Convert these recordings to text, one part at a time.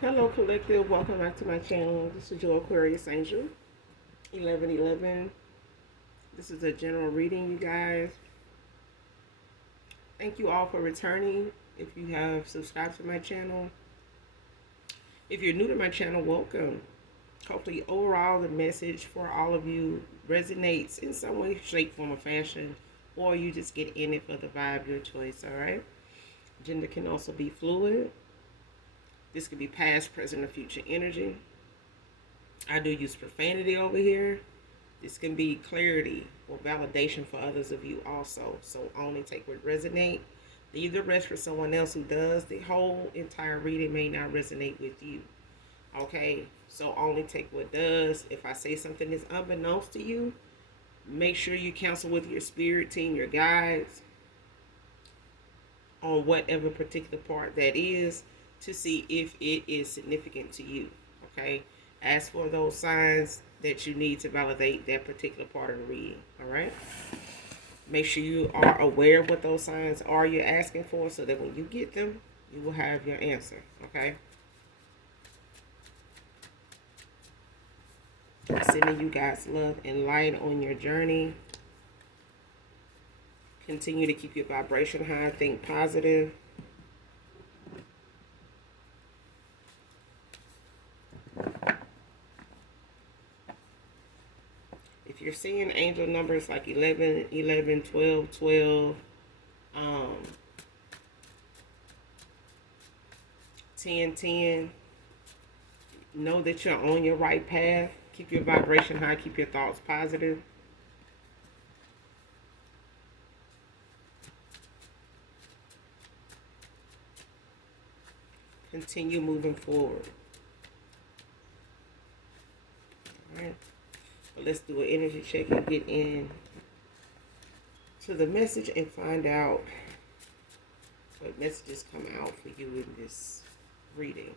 Hello, collective. Welcome back to my channel. This is your Aquarius Angel 1111. This is a general reading, you guys. Thank you all for returning. If you have subscribed to my channel, if you're new to my channel, welcome. Hopefully, overall, the message for all of you resonates in some way, shape, form, or fashion, or you just get in it for the vibe, your choice. All right. Gender can also be fluid. This could be past, present, or future energy. I do use profanity over here. This can be clarity or validation for others of you also. So only take what resonate. Leave the rest for someone else who does. The whole entire reading may not resonate with you. Okay? So only take what does. If I say something is unbeknownst to you, make sure you counsel with your spirit team, your guides, on whatever particular part that is to see if it is significant to you. Okay? Ask for those signs that you need to validate that particular part of the reading. All right? Make sure you are aware of what those signs are you're asking for so that when you get them, you will have your answer. Okay? Sending you guys love and light on your journey. Continue to keep your vibration high. Think positive. If you're seeing angel numbers like 11, 11, 12, 12, 10, 10, know that you're on your right path. Keep your vibration high. Keep your thoughts positive. Continue moving forward. All right. But let's do an energy check and get in to the message and find out what messages come out for you in this reading.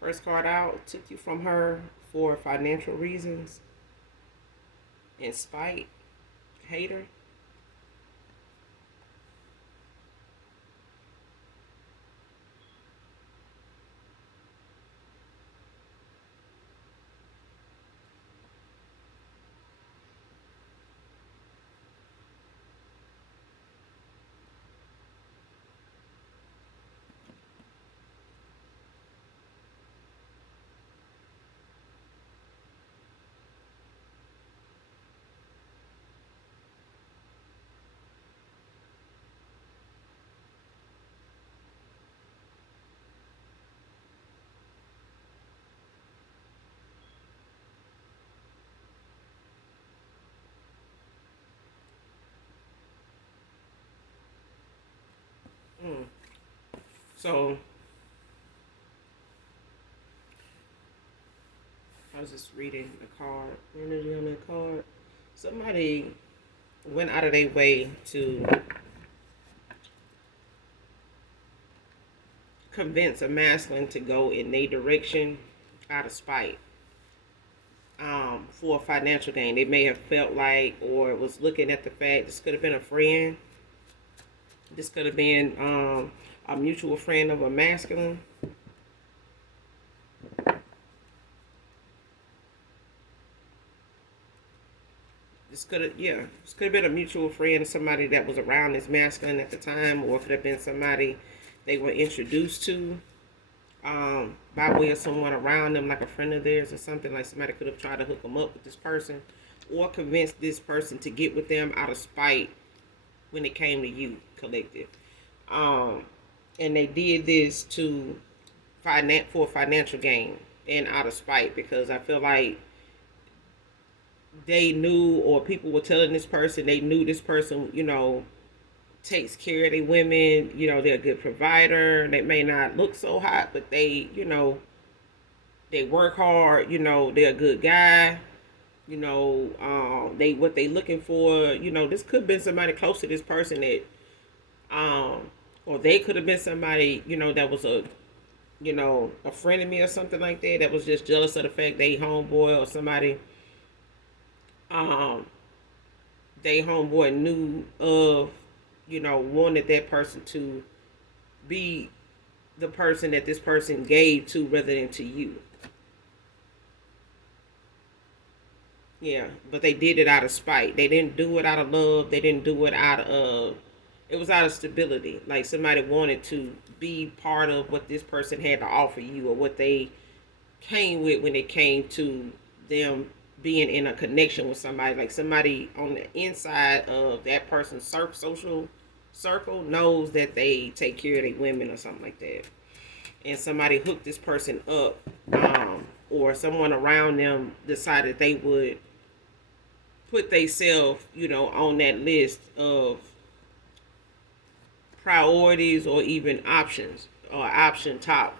First card out, took you from her for financial reasons and spite, hater. So I was just reading the card, energy on that card. Somebody went out of their way to convince a masculine to go in their direction out of spite, for financial gain. They may have felt like or was looking at the fact this could have been a friend. This could have been a mutual friend of a masculine. This could have been a mutual friend of somebody that was around this masculine at the time, or it could have been somebody they were introduced to by way of someone around them, like a friend of theirs or something. Like somebody could have tried to hook them up with this person, or convince this person to get with them out of spite when it came to you, collective. And they did this to for financial gain and out of spite, because I feel like they knew, or people were telling this person, they knew this person, takes care of their women, they're a good provider. They may not look so hot, but they work hard, they're a good guy, they what they looking for, this could have been somebody close to this person that or they could have been somebody, that was a a friend of me or something like that, that was just jealous of the fact they homeboy or somebody, um, they homeboy knew of, wanted that person to be the person that this person gave to rather than to you. Yeah, but they did it out of spite. They didn't do it out of love. They didn't do it out of. It was out of stability. Like somebody wanted to be part of what this person had to offer you, or what they came with when it came to them being in a connection with somebody. Like somebody on the inside of that person's social circle knows that they take care of their women or something like that. And somebody hooked this person up, or someone around them decided they would put themselves, on that list of priorities or even options, or option top,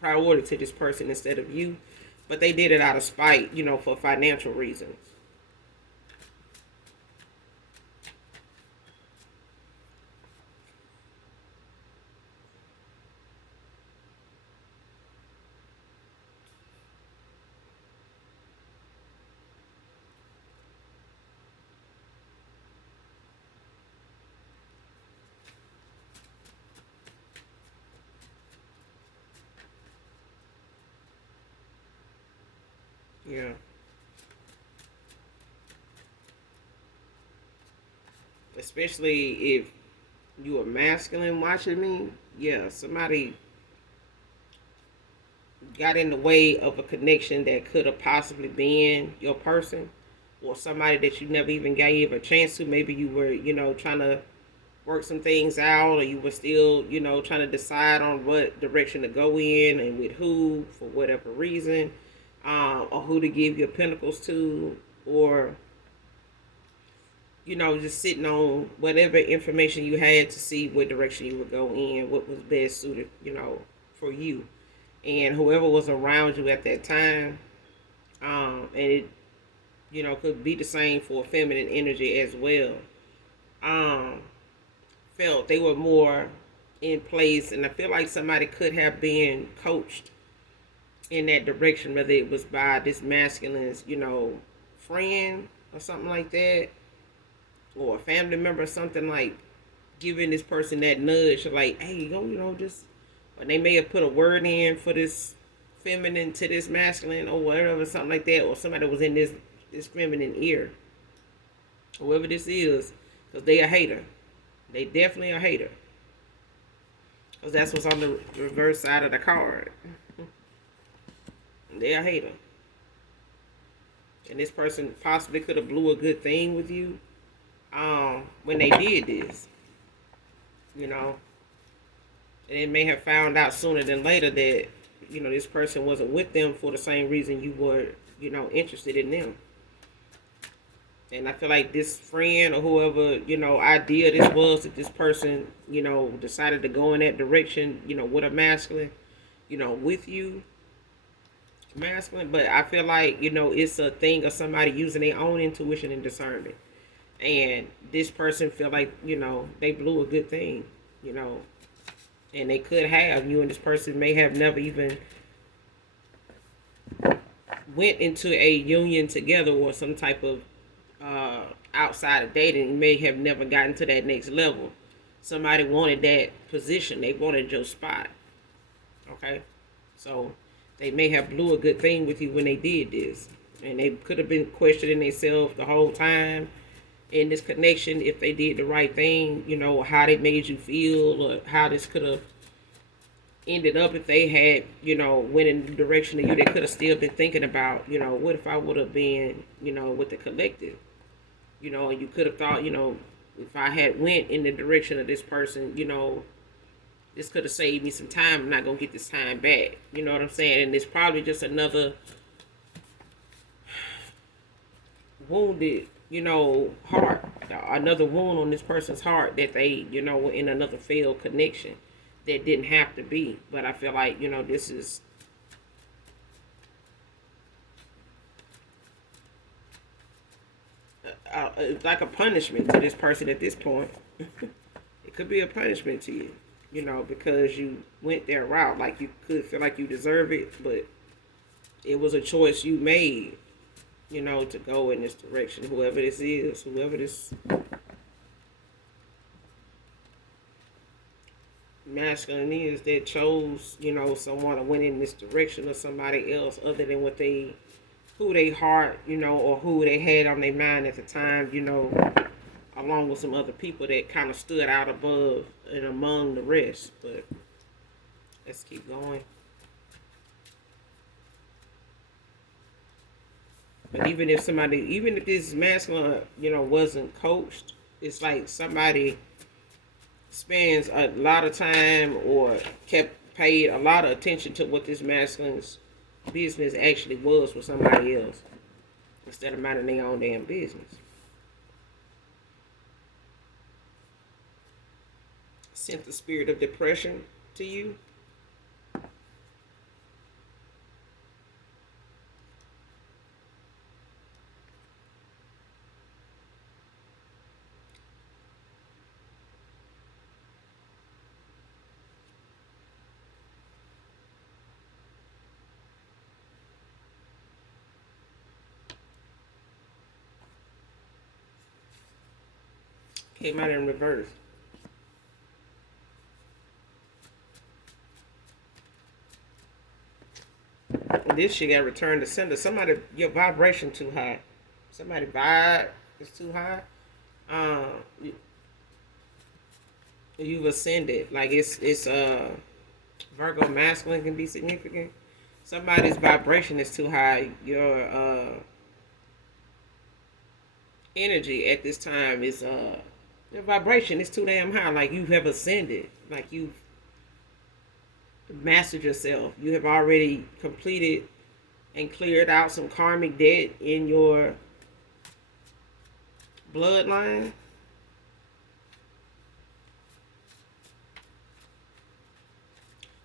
priority to this person instead of you. But they did it out of spite, for financial reasons. Yeah. Especially if you are masculine watching me. Yeah, somebody got in the way of a connection that could have possibly been your person, or somebody that you never even gave a chance to. Maybe you were, trying to work some things out, or you were still, trying to decide on what direction to go in and with who for whatever reason, or who to give your pentacles to, or just sitting on whatever information you had to see what direction you would go in, what was best suited, for you. And whoever was around you at that time, and it, could be the same for feminine energy as well, um, felt they were more in place. And I feel like somebody could have been coached in that direction, whether it was by this masculine's, friend or something like that, or a family member or something, like giving this person that nudge, like, hey, just, or they may have put a word in for this feminine to this masculine or whatever, something like that, or somebody was in this feminine ear, whoever this is, because they a hater. They definitely a hater, because that's what's on the reverse side of the card. They a hater, and this person possibly could have blew a good thing with you, when they did this, and they may have found out sooner than later that, this person wasn't with them for the same reason you were, interested in them. And I feel like this friend or whoever, idea this was, that this person, decided to go in that direction, with a masculine, with you, masculine. But I feel like, it's a thing of somebody using their own intuition and discernment. And this person feel like, they blew a good thing, and they could have. You and this person may have never even went into a union together, or some type of outside of dating. You may have never gotten to that next level. Somebody wanted that position. They wanted your spot. Okay? So they may have blew a good thing with you when they did this. And they could have been questioning themselves the whole time in this connection, if they did the right thing, how they made you feel, or how this could have ended up if they had, went in the direction of you. They could have still been thinking about, what if I would have been, with the collective, and you could have thought, if I had went in the direction of this person, this could have saved me some time. I'm not going to get this time back. You know what I'm saying? And it's probably just another wounded, heart, another wound on this person's heart, that they, were in another failed connection that didn't have to be. But I feel like, this is like a punishment to this person at this point. It could be a punishment to you. because you went their route. Like, you could feel like you deserve it, but it was a choice you made, to go in this direction. Whoever this masculine is that chose, someone to went in this direction, or somebody else other than who they heart, or who they had on their mind at the time, along with some other people that kind of stood out above and among the rest. But let's keep going. But even if this masculine, wasn't coached, it's like somebody spends a lot of time or paid a lot of attention to what this masculine's business actually was for somebody else, instead of minding their own damn business. Sent the spirit of depression to you. Came out in reverse. And this shit got returned to sender. Somebody, your vibration too high. Somebody vibe is too high. You've ascended. Like, it's Virgo masculine can be significant. Somebody's vibration is too high. Your energy at this time is your vibration is too damn high. Like, you have ascended. Like, you've mastered yourself. You have already completed and cleared out some karmic debt in your bloodline.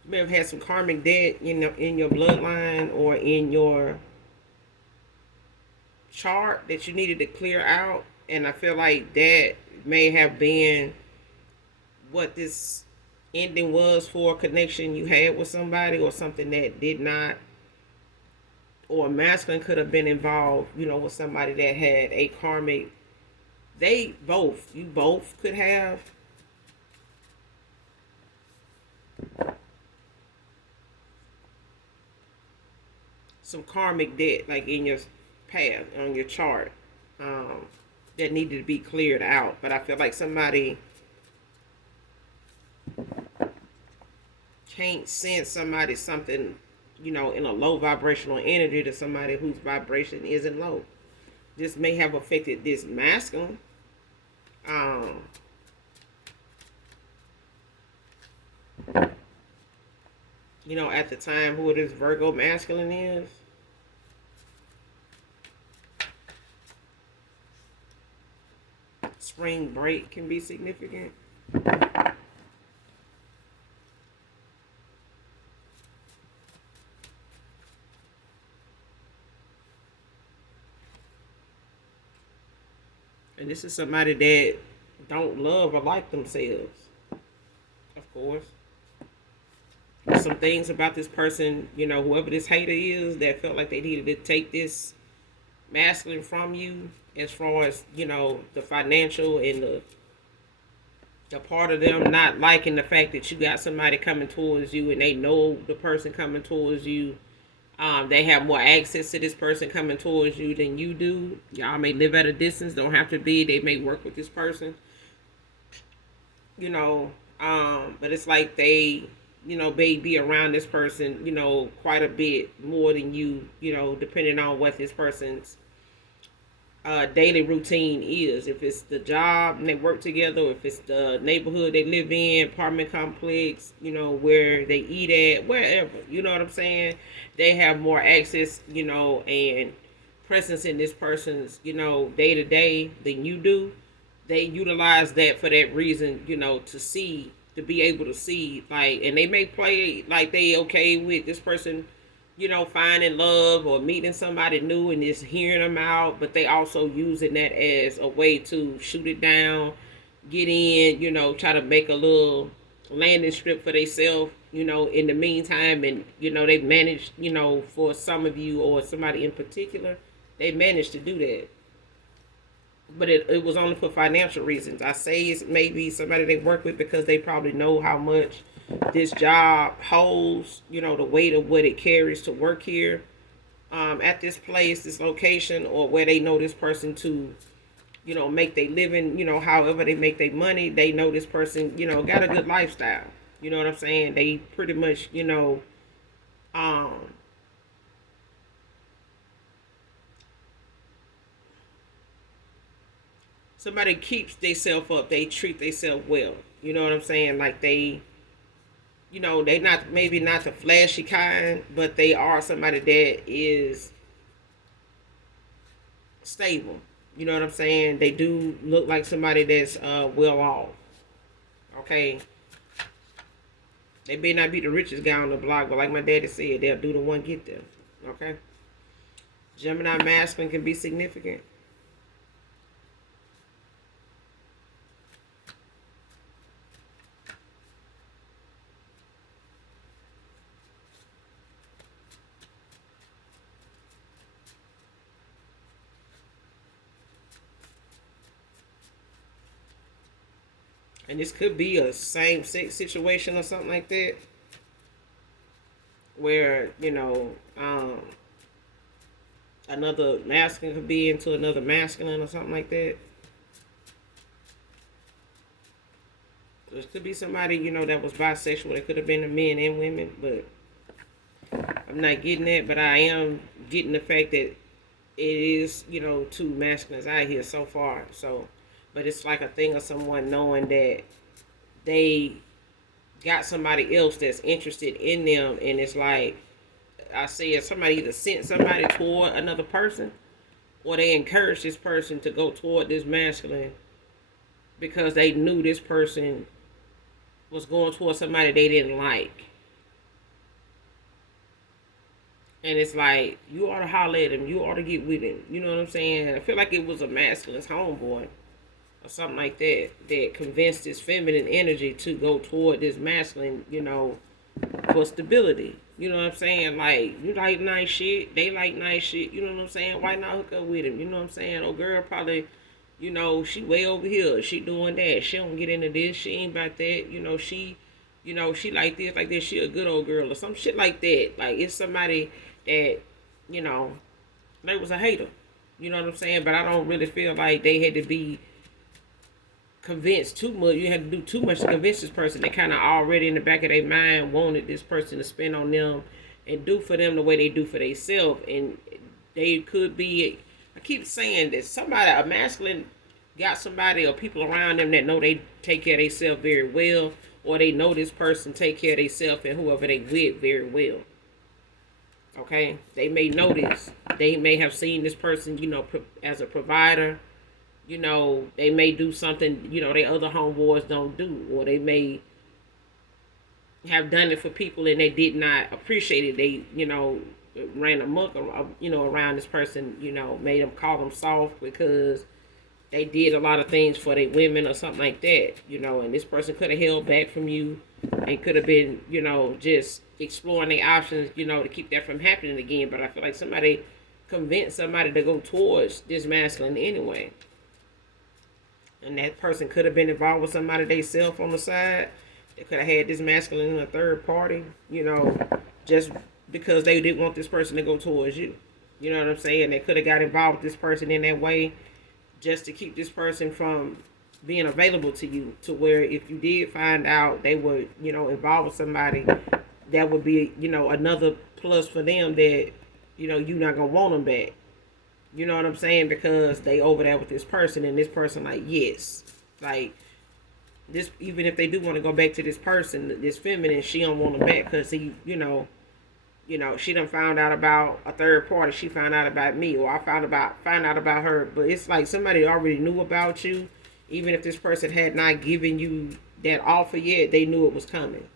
You may have had some karmic debt in your bloodline or in your chart that you needed to clear out. And I feel like that may have been what this ending was for a connection you had with somebody, or something that did not, or a masculine could have been involved, with somebody that had a karmic. You both could have some karmic debt, like in your path, on your chart, that needed to be cleared out. But I feel like somebody can't send somebody something, in a low vibrational energy to somebody whose vibration isn't low. This may have affected this masculine. At the time, who this Virgo masculine is. Spring break can be significant. And this is somebody that don't love or like themselves. Of course. There's some things about this person, whoever this hater is, that felt like they needed to take this masculine from you, as far as, the financial and the part of them not liking the fact that you got somebody coming towards you, and they know the person coming towards you. They have more access to this person coming towards you than you do. Y'all may live at a distance, don't have to be. They may work with this person. But it's like they, may be around this person, quite a bit more than you, depending on what this person's daily routine is. If it's the job and they work together, or if it's the neighborhood they live in, apartment complex, where they eat at, wherever, you know what I'm saying? They have more access, and presence in this person's, day to day than you do. They utilize that for that reason, to be able to see, like, and they may play like they okay with this person, finding love or meeting somebody new and just hearing them out, but they also using that as a way to shoot it down, get in, try to make a landing strip for themselves, in the meantime. And, they managed, for some of you or somebody in particular, they managed to do that. But it was only for financial reasons. I say it's maybe somebody they work with because they probably know how much this job holds, the weight of what it carries to work here, at this place, this location, or where they know this person to, make their living, however they make their money. They know this person, got a good lifestyle. You know what I'm saying? They pretty much, um, somebody keeps themselves up. They treat themselves well. You know what I'm saying? Like they not, maybe not the flashy kind, but they are somebody that is stable. You know what I'm saying? They do look like somebody that's well off. Okay. They may not be the richest guy on the block, but like my daddy said, they'll do the one get there. Okay. Gemini masculine can be significant. And this could be a same sex situation or something like that. Where, another masculine could be into another masculine or something like that. So it could be somebody, that was bisexual. It could have been a men and women, but I'm not getting that. But I am getting the fact that it is, two masculines out here so far. So, but it's like a thing of someone knowing that they got somebody else that's interested in them, and it's like I said, somebody either sent somebody toward another person, or they encouraged this person to go toward this masculine because they knew this person was going toward somebody they didn't like. And it's like, you ought to holler at him. You ought to get with him. You know what I'm saying? I feel like it was a masculine's homeboy or something like that that convinced this feminine energy to go toward this masculine, for stability. You know what I'm saying? Like, you like nice shit. They like nice shit. You know what I'm saying? Why not hook up with him? You know what I'm saying? Oh, girl probably, she way over here. She doing that. She don't get into this. She ain't about that. She like this, like this. She a good old girl or some shit like that. Like, it's somebody that, they was a hater. You know what I'm saying? But I don't really feel like they had to be convinced too much. You had to do too much to convince this person. They kind of already in the back of their mind wanted this person to spend on them and do for them the way they do for themselves. And they could be, I keep saying this, somebody, a masculine, got somebody or people around them that know they take care of themselves very well, or they know this person take care of themselves and whoever they with very well. Okay, they may know this. They may have seen this person, as a provider. They may do something, they other homeboys don't do. Or they may have done it for people and they did not appreciate it. They, ran amok, around this person, made them call them soft because they did a lot of things for their women or something like that, and this person could have held back from you and could have been, just exploring their options, to keep that from happening again. But I feel like somebody convinced somebody to go towards this masculine anyway. And that person could have been involved with somebody they self on the side. They could have had this masculine in a third party, just because they didn't want this person to go towards you. You know what I'm saying? They could have got involved with this person in that way just to keep this person from being available to you, to where if you did find out they were, involved with somebody, that would be, another plus for them that, you're not going to want them back. You know what I'm saying? Because they over there with this person, and this person like, yes. Like, this, even if they do want to go back to this person, this feminine, she don't want them back because he, she done found out about a third party. She found out about me, or I found out about her. But it's like somebody already knew about you. Even if this person had not given you that offer yet, they knew it was coming.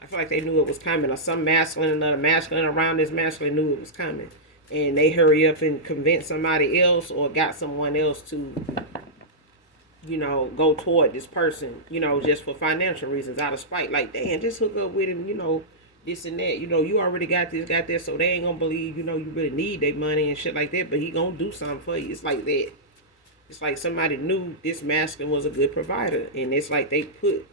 I feel like they knew it was coming. Or some masculine, another masculine around this masculine knew it was coming. And they hurry up and convince somebody else or got someone else to go toward this person, just for financial reasons, out of spite. Like, damn, just hook up with him, this and that. You already got this, got that, so they ain't gonna believe, you really need their money and shit like that. But he gonna do something for you. It's like that. It's like somebody knew this masculine was a good provider, and it's like they put,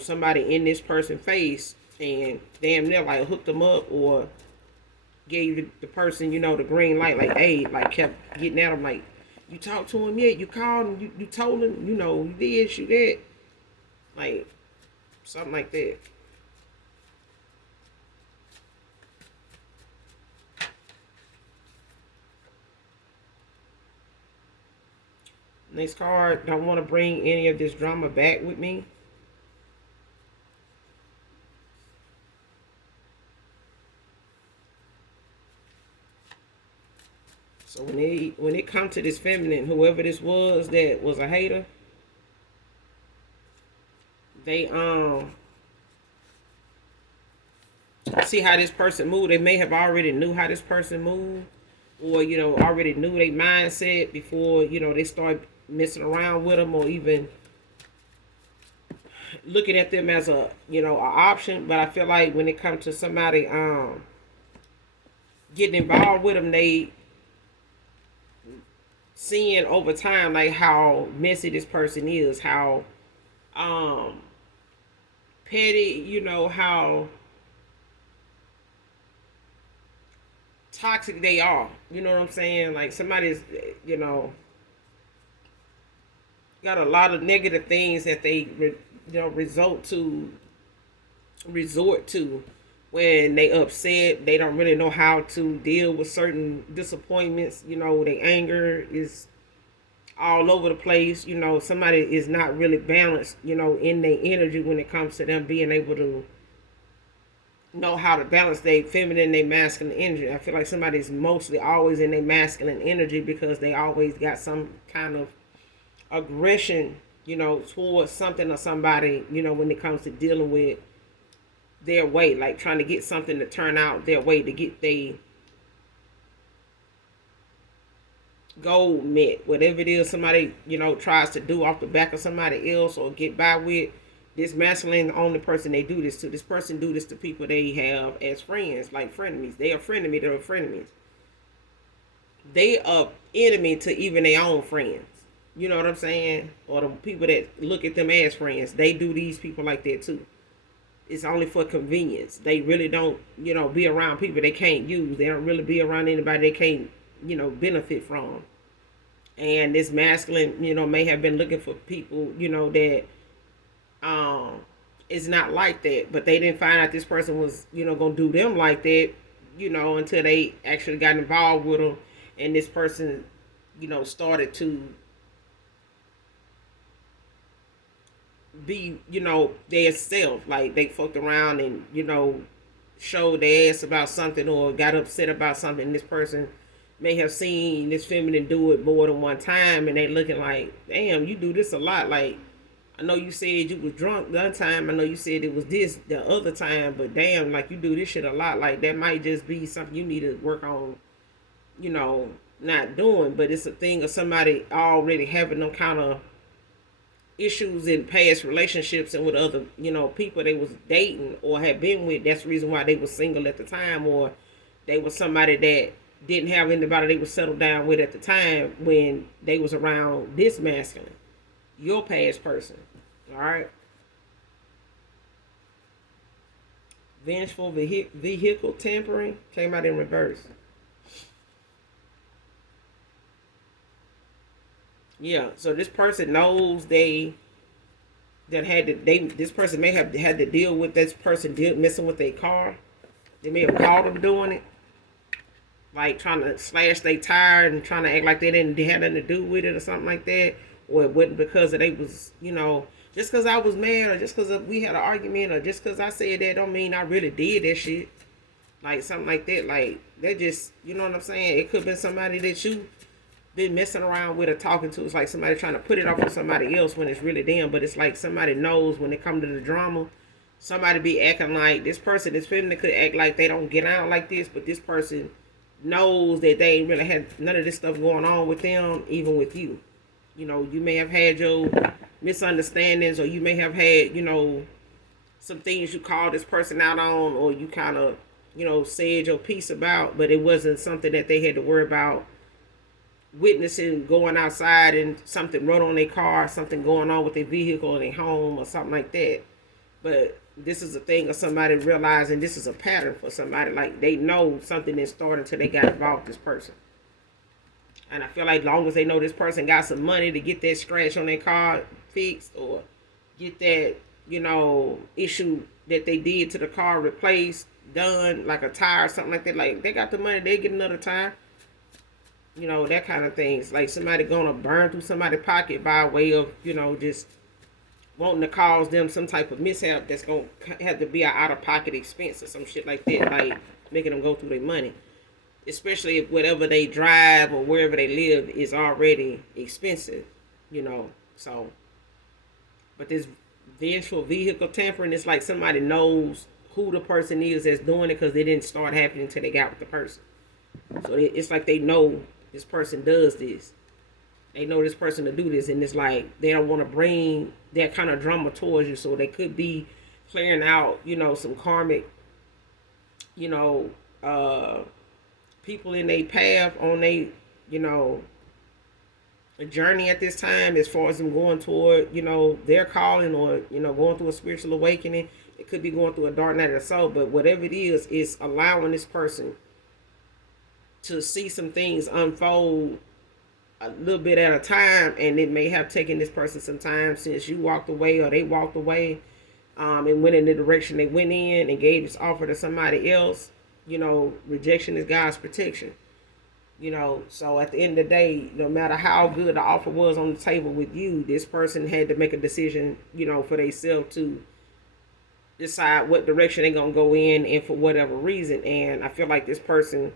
somebody in this person's face, and damn near like hooked them up or gave the person, the green light, like, hey, like kept getting at him, like, you talked to him yet? You called him? You told him? You did, you that, like something like that. Next card, don't want to bring any of this drama back with me. So when it comes to this feminine, whoever this was that was a hater, they see how this person moved. They may have already knew how this person moved, or already knew their mindset before they start messing around with them, or even looking at them as a an option. But I feel like when it comes to somebody getting involved with them, they seeing over time like how messy this person is, how petty, how toxic they are. You know what I'm saying? Like somebody's, got a lot of negative things that they, resort to when they upset. They don't really know how to deal with certain disappointments. Their anger is all over the place. Somebody is not really balanced, in their energy when it comes to them being able to know how to balance their feminine and their masculine energy. I feel like somebody's mostly always in their masculine energy because they always got some kind of aggression, towards something or somebody, when it comes to dealing with their way, like trying to get something to turn out their way, to get their goal met. Whatever it is somebody, tries to do off the back of somebody else or get by with, this masculine the only person they do this to. This person do this to people they have as friends, like frenemies. They are frenemy, they're frenemies. They are enemy to even their own friends. You know what I'm saying? Or the people that look at them as friends, they do these people like that too. It's only for convenience. They really don't, be around people they can't use. They don't really be around anybody they can't, benefit from. And this masculine, may have been looking for people, that is not like that. But they didn't find out this person was, gonna do them like that, until they actually got involved with them, and this person, started to be, their self. Like they fucked around and, showed their ass about something or got upset about something. This person may have seen this feminine do it more than one time, and they looking like, damn, you do this a lot. Like, I know you said you was drunk the other time. I know you said it was this the other time, but damn, like you do this shit a lot. Like that might just be something you need to work on, not doing. But it's a thing of somebody already having them kind of issues in past relationships and with other, people they was dating or had been with. That's the reason why they was single at the time, or they was somebody that didn't have anybody they was settled down with at the time when they was around this masculine, your past person. All right. Vengeful vehicle tampering came out in reverse. Yeah, so this person knows this person may have had to deal with this person messing with their car. They may have caught them doing it, like trying to slash their tire and trying to act like they didn't have nothing to do with it or something like that, or it wasn't because they was, just because I was mad, or just because we had an argument, or just because I said that don't mean I really did that shit, like something like that. Like that just, you know what I'm saying? It could have been somebody that you been messing around with or talking to. It's like somebody trying to put it off on somebody else when it's really them. But it's like somebody knows when it comes to the drama, somebody be acting like this person, this feminine could act like they don't get out like this, but this person knows that they ain't really had none of this stuff going on with them, even with you. You may have had your misunderstandings, or you may have had, some things you called this person out on, or you kind of, said your piece about, but it wasn't something that they had to worry about witnessing going outside and something run on their car, something going on with their vehicle or their home or something like that. But this is a thing of somebody realizing this is a pattern for somebody. Like, they know something didn't start until they got involved with this person. And I feel like long as they know this person got some money to get that scratch on their car fixed, or get that, issue that they did to the car replaced, done, like a tire or something like that. Like, they got the money, they get another tire. That kind of things. Like somebody gonna burn through somebody's pocket by way of, just wanting to cause them some type of mishap that's gonna have to be an out-of-pocket expense or some shit like that. Like, making them go through their money. Especially if whatever they drive or wherever they live is already expensive, So, but this vengeful vehicle tampering, it's like somebody knows who the person is that's doing it, because they didn't start happening until they got with the person. So it's like they know this person does this. They know this person to do this, and it's like they don't want to bring that kind of drama towards you. So they could be clearing out, some karmic, people in their path on a journey at this time, as far as them going toward, their calling, or, going through a spiritual awakening. It could be going through a dark night of the soul, but whatever it is, it's allowing this person to see some things unfold a little bit at a time, and it may have taken this person some time since you walked away or they walked away, and went in the direction they went in and gave this offer to somebody else. Rejection is God's protection. So at the end of the day, no matter how good the offer was on the table with you, this person had to make a decision, for themselves to decide what direction they're going to go in, and for whatever reason. And I feel like this person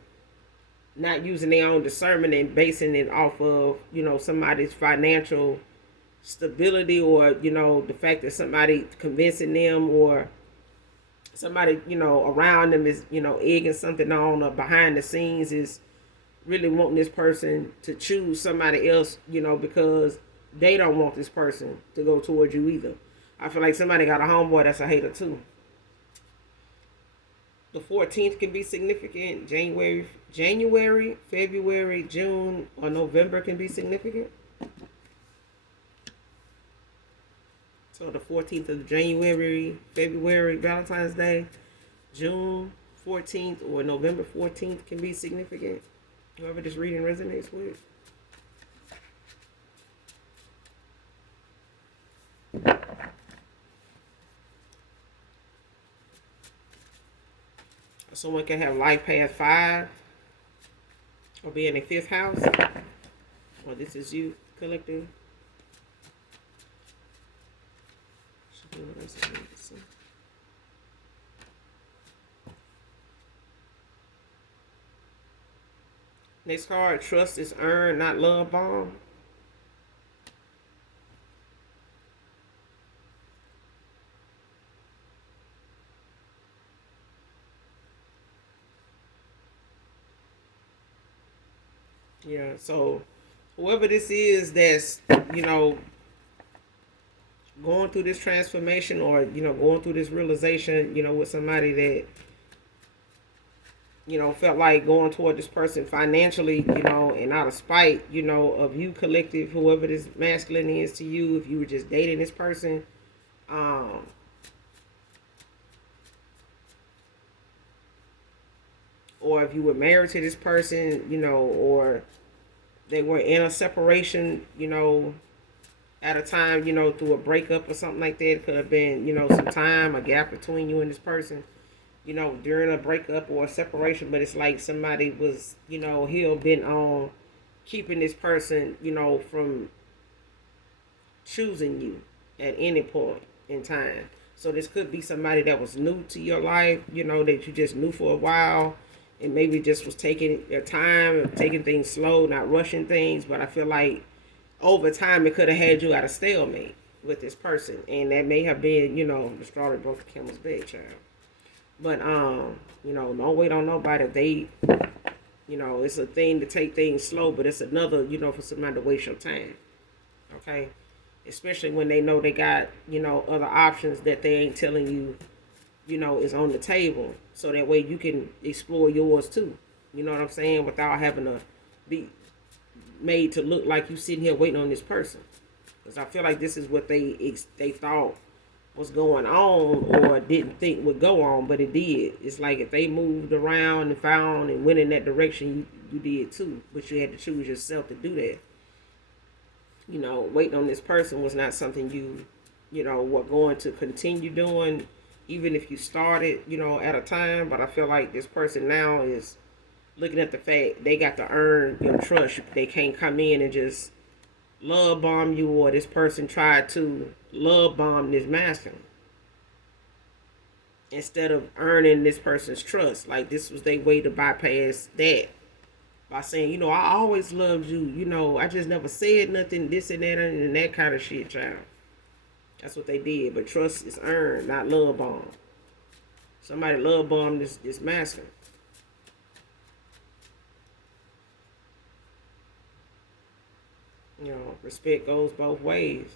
not using their own discernment and basing it off of, somebody's financial stability, or, the fact that somebody convincing them, or somebody, around them is, egging something on, or behind the scenes is really wanting this person to choose somebody else, because they don't want this person to go towards you either. I feel like somebody got a homeboy that's a hater too. The 14th can be significant. January, February, June, or November can be significant. So the 14th of January, February, Valentine's Day, June 14th, or November 14th can be significant. Whoever this reading resonates with. Someone can have life path 5, or be in a 5th house. Or this is you, collective. Next card, trust is earned, not love bombed. Yeah, so whoever this is that's, going through this transformation, or, going through this realization, with somebody that, felt like going toward this person financially, and out of spite, of you, collective, whoever this masculine is to you, if you were just dating this person, or if you were married to this person, or they were in a separation, at a time, through a breakup or something like that. It could have been, some time, a gap between you and this person, during a breakup or a separation. But it's like somebody was, hell-bent on keeping this person, from choosing you at any point in time. So this could be somebody that was new to your life, that you just knew for a while, and maybe just was taking their time, taking things slow, not rushing things. But I feel like over time it could have had you at a stalemate with this person, and that may have been, the straw that broke the camel's back, child. But don't wait on nobody. They, it's a thing to take things slow, but it's another, for somebody to waste your time. Okay, especially when they know they got, other options that they ain't telling you, is on the table, so that way you can explore yours too. You know what I'm saying? Without having to be made to look like you sitting here waiting on this person. Because I feel like this is what they thought was going on, or didn't think would go on, but it did. It's like if they moved around and found and went in that direction, you did too. But you had to choose yourself to do that. Waiting on this person was not something were going to continue doing, even if you started, at a time. But I feel like this person now is looking at the fact they got to earn your trust. They can't come in and just love bomb you, or this person tried to love bomb this masculine instead of earning this person's trust. Like, this was their way to bypass that by saying, I always loved you, I just never said nothing, this and that, and that kind of shit, child. That's what they did. But trust is earned, not love bomb. Somebody love bomb this masculine. Respect goes both ways.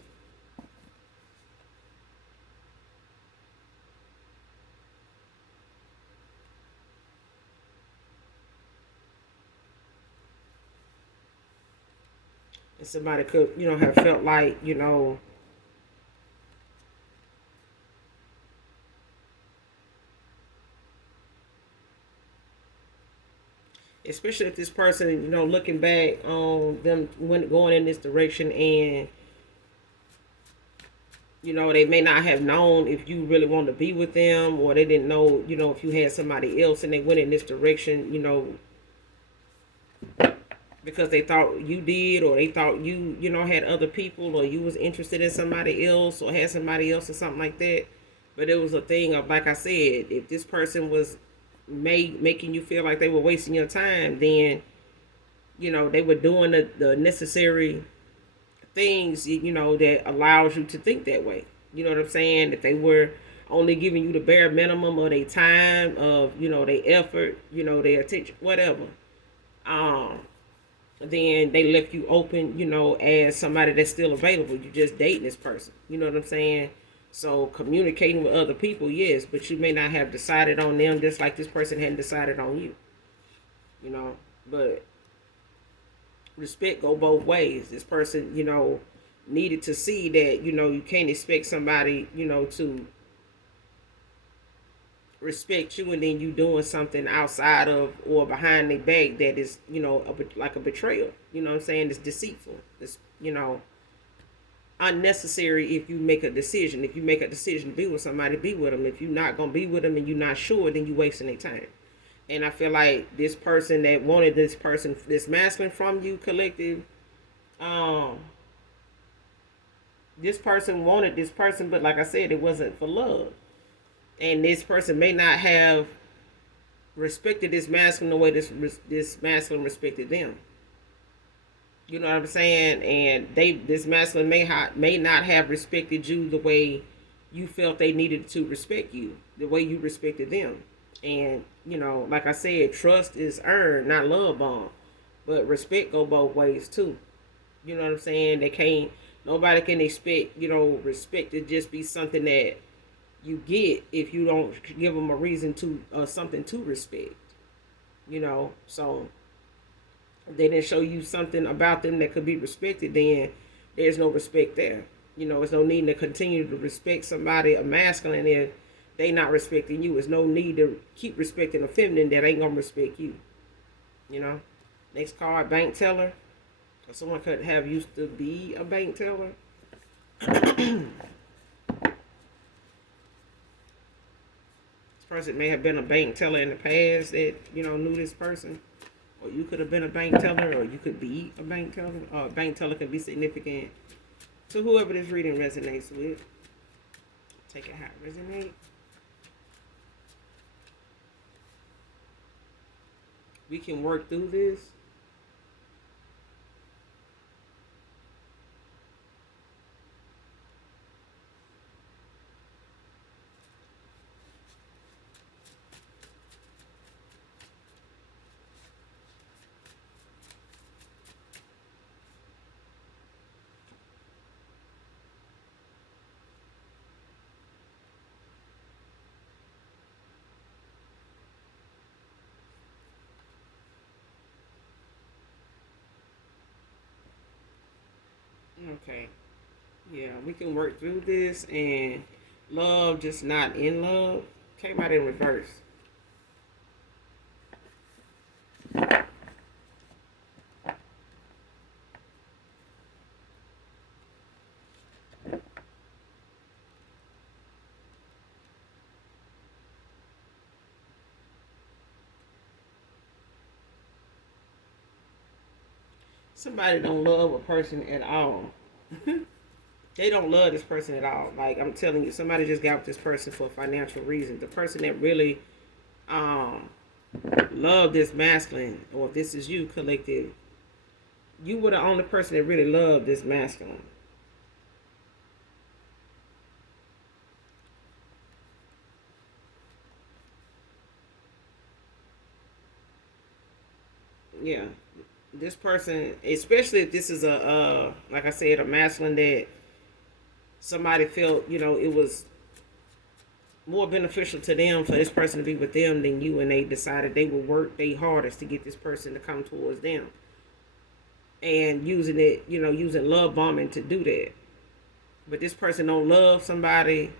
And somebody could, have felt like, especially if this person, looking back on them when going in this direction, and they may not have known if you really want to be with them, or they didn't know, if you had somebody else and they went in this direction, because they thought you did, or they thought you, had other people, or you was interested in somebody else, or had somebody else or something like that. But it was a thing of, like I said, if this person was making you feel like they were wasting your time, then, they were doing the necessary things, that allows you to think that way. You know what I'm saying? That they were only giving you the bare minimum of their time, of, their effort, their attention, whatever. Um, then they left you open, as somebody that's still available. You just dating this person. You know what I'm saying? So communicating with other people, yes, but you may not have decided on them, just like this person hadn't decided on you. But respect go both ways. This person, needed to see that, you can't expect somebody, to respect you, and then you doing something outside of or behind their back that is, like a betrayal. You know what I'm saying? It's deceitful. It's, unnecessary. If you make a decision, to be with somebody, be with them. If you're not gonna be with them and you're not sure, then you wasting their time. And I feel like this person that wanted this masculine from you, collective, this person wanted this person, but like I said, it wasn't for love. And this person may not have respected this masculine the way this masculine respected them. You know what I'm saying? And this masculine may not have respected you the way you felt they needed to respect you, the way you respected them. And, like I said, trust is earned, not love bomb. But respect go both ways too. You know what I'm saying? Nobody can expect, respect to just be something that you get if you don't give them a reason to, something to respect. So if they didn't show you something about them that could be respected, then there's no respect there. There's no need to continue to respect somebody, a masculine, if they not respecting you. There's no need to keep respecting a feminine that ain't gonna respect you. Next card, bank teller. Someone could have used to be a bank teller. This person may have been a bank teller in the past that, knew this person. Or you could have been a bank teller, or you could be a bank teller. Or a bank teller could be significant to whoever this reading resonates with. Take it how it resonates. We can work through this. Okay. Yeah, we can work through this, and love, just not in love, came out in reverse. Somebody don't love a person at all. They don't love this person at all. Like I'm telling you, somebody just got with this person for financial reasons. The person that really um love this masculine, or if this is you, collective, you were the only person that really loved this masculine. Yeah, this person, especially if this is a like I said, a masculine that somebody felt, it was more beneficial to them for this person to be with them than you, and they decided they would work their hardest to get this person to come towards them, and using it, using love bombing to do that. But this person don't love somebody,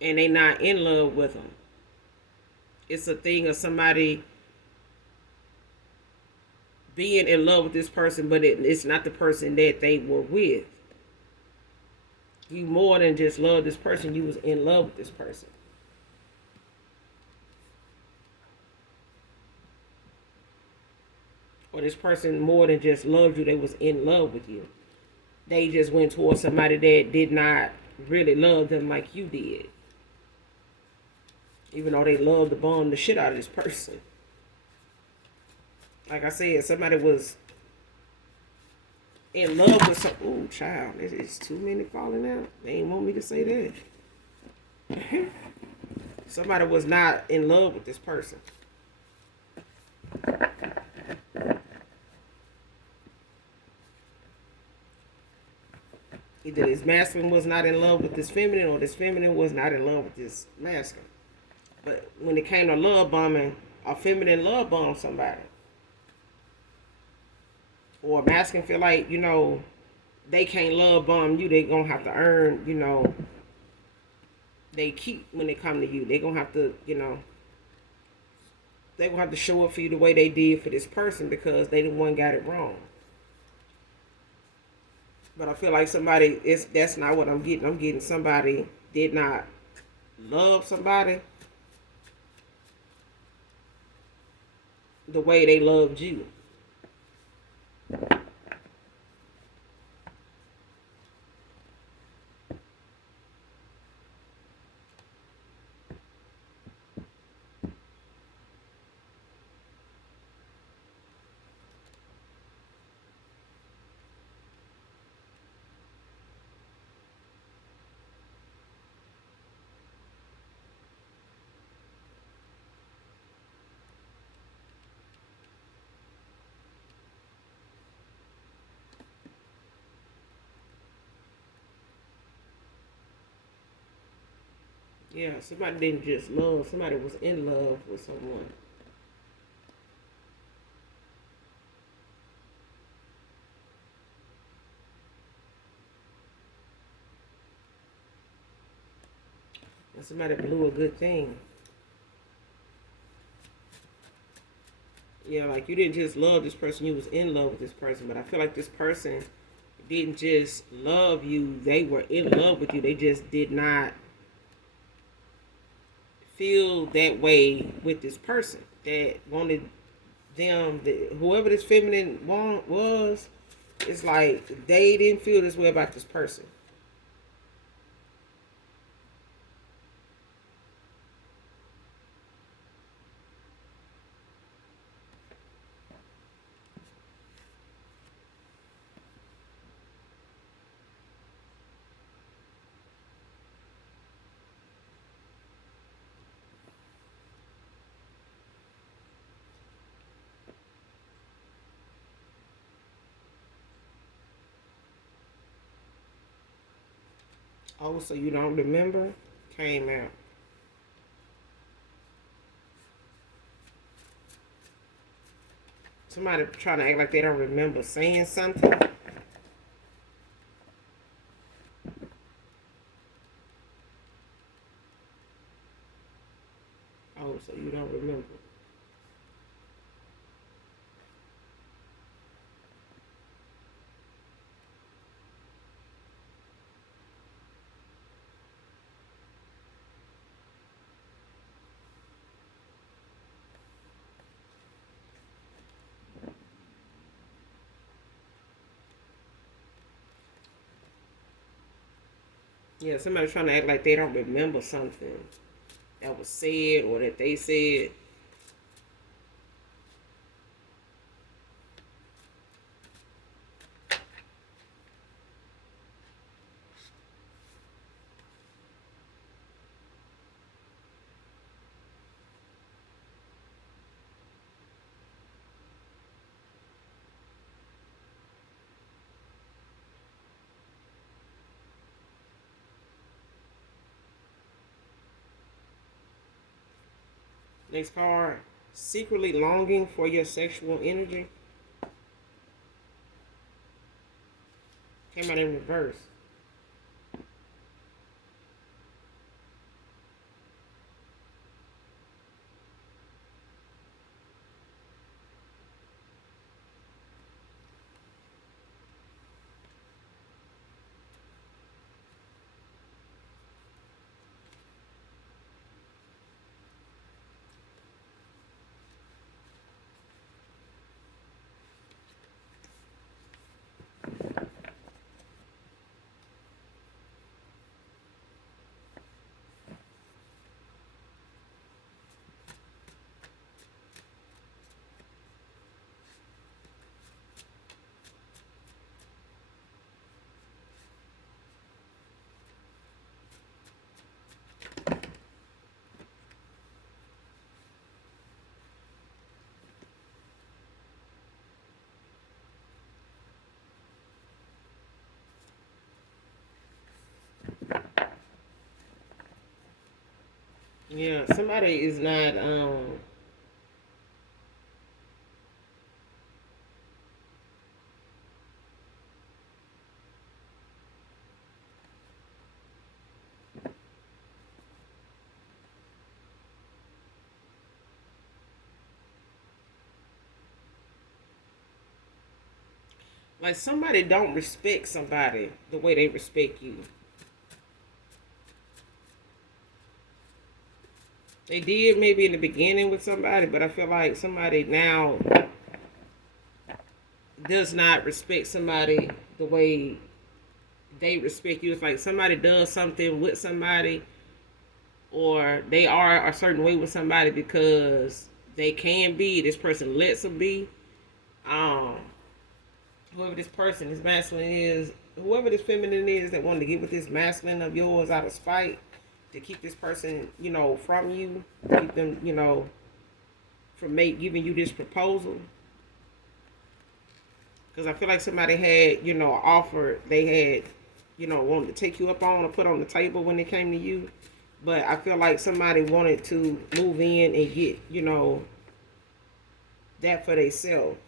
and they not in love with them. It's a thing of somebody being in love with this person, but it's not the person that they were with. You more than just love this person, you was in love with this person. Or this person more than just loved you, they was in love with you. They just went towards somebody that did not really love them like you did. Even though they loved to bomb the shit out of this person. Like I said, somebody was in love with some. Ooh, child, it's too many falling out. They ain't want me to say that. Somebody was not in love with this person. Either this masculine was not in love with this feminine, or this feminine was not in love with this masculine. But when it came to love bombing, a feminine love bombed somebody. Or a masculine feel like, they can't love bomb you. They gonna have to earn, they keep when they come to you. They gonna have to, they gonna have to show up for you the way they did for this person because they the one got it wrong. But I feel like that's not what I'm getting. I'm getting somebody did not love somebody the way they loved you. Yeah, somebody didn't just love. Somebody was in love with someone. And somebody blew a good thing. Yeah, like you didn't just love this person, you was in love with this person. But I feel like this person didn't just love you, they were in love with you. They just did not feel that way with this person that wanted them, whoever this feminine was, it's like they didn't feel this way about this person. Oh, so you don't remember? Came out. Somebody trying to act like they don't remember saying something. Oh, so you don't remember. Yeah, somebody trying to act like they don't remember something that was said or that they said. Next card, secretly longing for your sexual energy. Came out in reverse. Yeah, somebody is not like somebody don't respect somebody the way they respect you. They did maybe in the beginning with somebody, but I feel like somebody now does not respect somebody the way they respect you. It's like somebody does something with somebody, or they are a certain way with somebody because they can be. This person lets them be. Um, Whoever this person, this masculine is, whoever this feminine is that wanted to get with this masculine of yours out of spite to keep this person, from you, keep them, from giving you this proposal. Because I feel like somebody had, offer they had, wanted to take you up on or put on the table when it came to you. But I feel like somebody wanted to move in and get, that for themselves.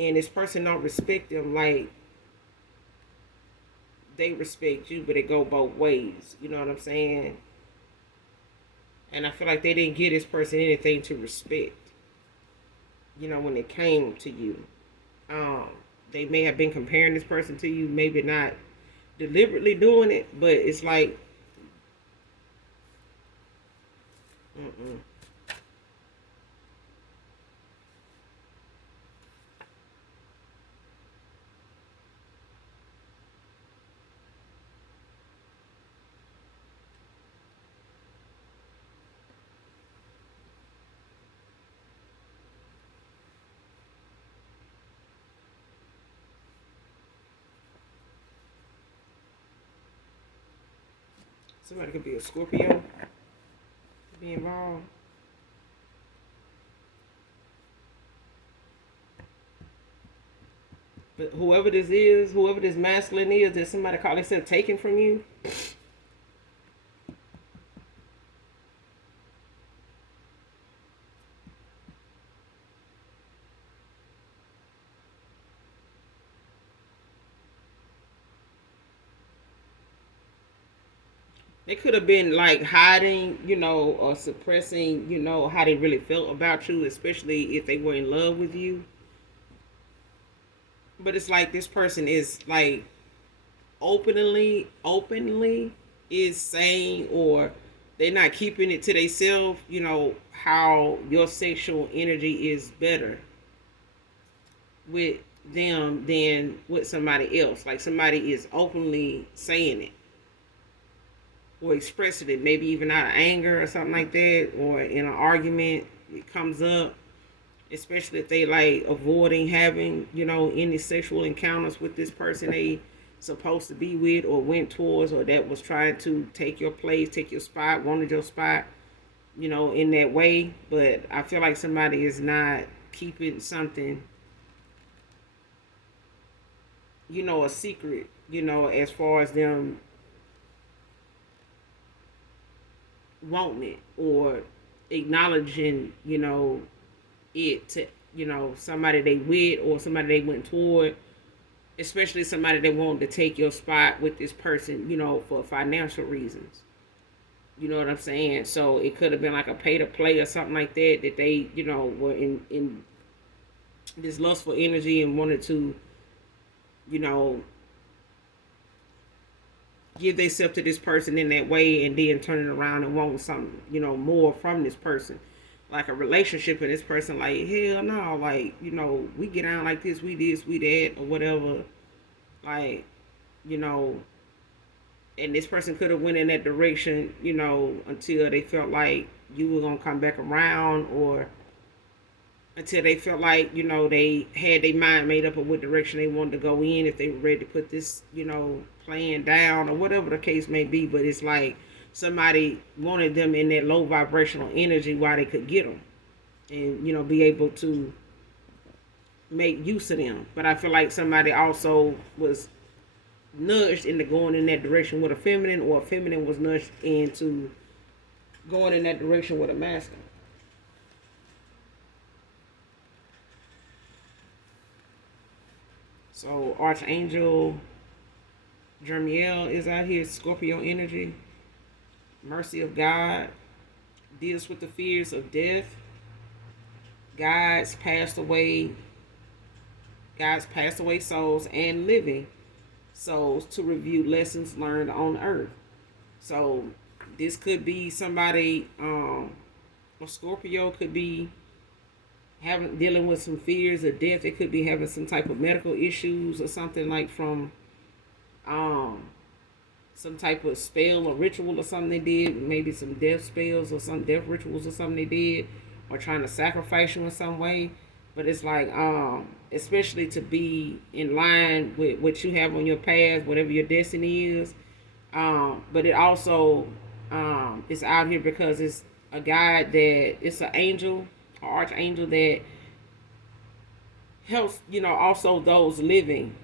And this person don't respect them like they respect you, but it go both ways. You know what I'm saying? And I feel like they didn't give this person anything to respect. When it came to you, um, they may have been comparing this person to you, maybe not deliberately doing it, but it's like, mm-mm. Somebody could be a Scorpio, be involved. But whoever this is, whoever this masculine is, that somebody call themselves taken from you. They could have been like hiding, or suppressing, how they really felt about you, especially if they were in love with you. But it's like this person is like openly is saying, or they're not keeping it to themselves, how your sexual energy is better with them than with somebody else. Like somebody is openly saying it or expressing it, maybe even out of anger or something like that, or in an argument it comes up, especially if they like avoiding having, any sexual encounters with this person they supposed to be with or went towards, or that was trying to take your place, take your spot, wanted your spot, in that way. But I feel like somebody is not keeping something, a secret, as far as them wanting it or acknowledging, it to, somebody they with or somebody they went toward, especially somebody that wanted to take your spot with this person, for financial reasons. You know what I'm saying? So it could have been like a pay to play or something like that, that they, were in this lustful energy and wanted to, you know, give themselves to this person in that way, and then turn it around and want something, more from this person. Like a relationship, and this person like, hell no, like, we get on like this, we that, or whatever. Like, you know, and this person could have went in that direction, until they felt like you were gonna come back around, or until they felt like, they had their mind made up of what direction they wanted to go in, if they were ready to put this, plan down, or whatever the case may be. But it's like somebody wanted them in that low vibrational energy while they could get them, and, be able to make use of them. But I feel like somebody also was nudged into going in that direction with a feminine, or a feminine was nudged into going in that direction with a masculine. So Archangel Jermiel is out here, Scorpio energy. Mercy of God deals with the fears of death. Guides passed away souls and living souls to review lessons learned on earth. So this could be somebody, a Scorpio could be dealing with some fears of death. It could be having some type of medical issues or something, like from some type of spell or ritual or something they did, maybe some death spells or some death rituals or something they did, or trying to sacrifice you in some way. But it's like, especially to be in line with what you have on your path, whatever your destiny is. But it also is out here because it's a guide, that it's an angel, an archangel that helps, also those living,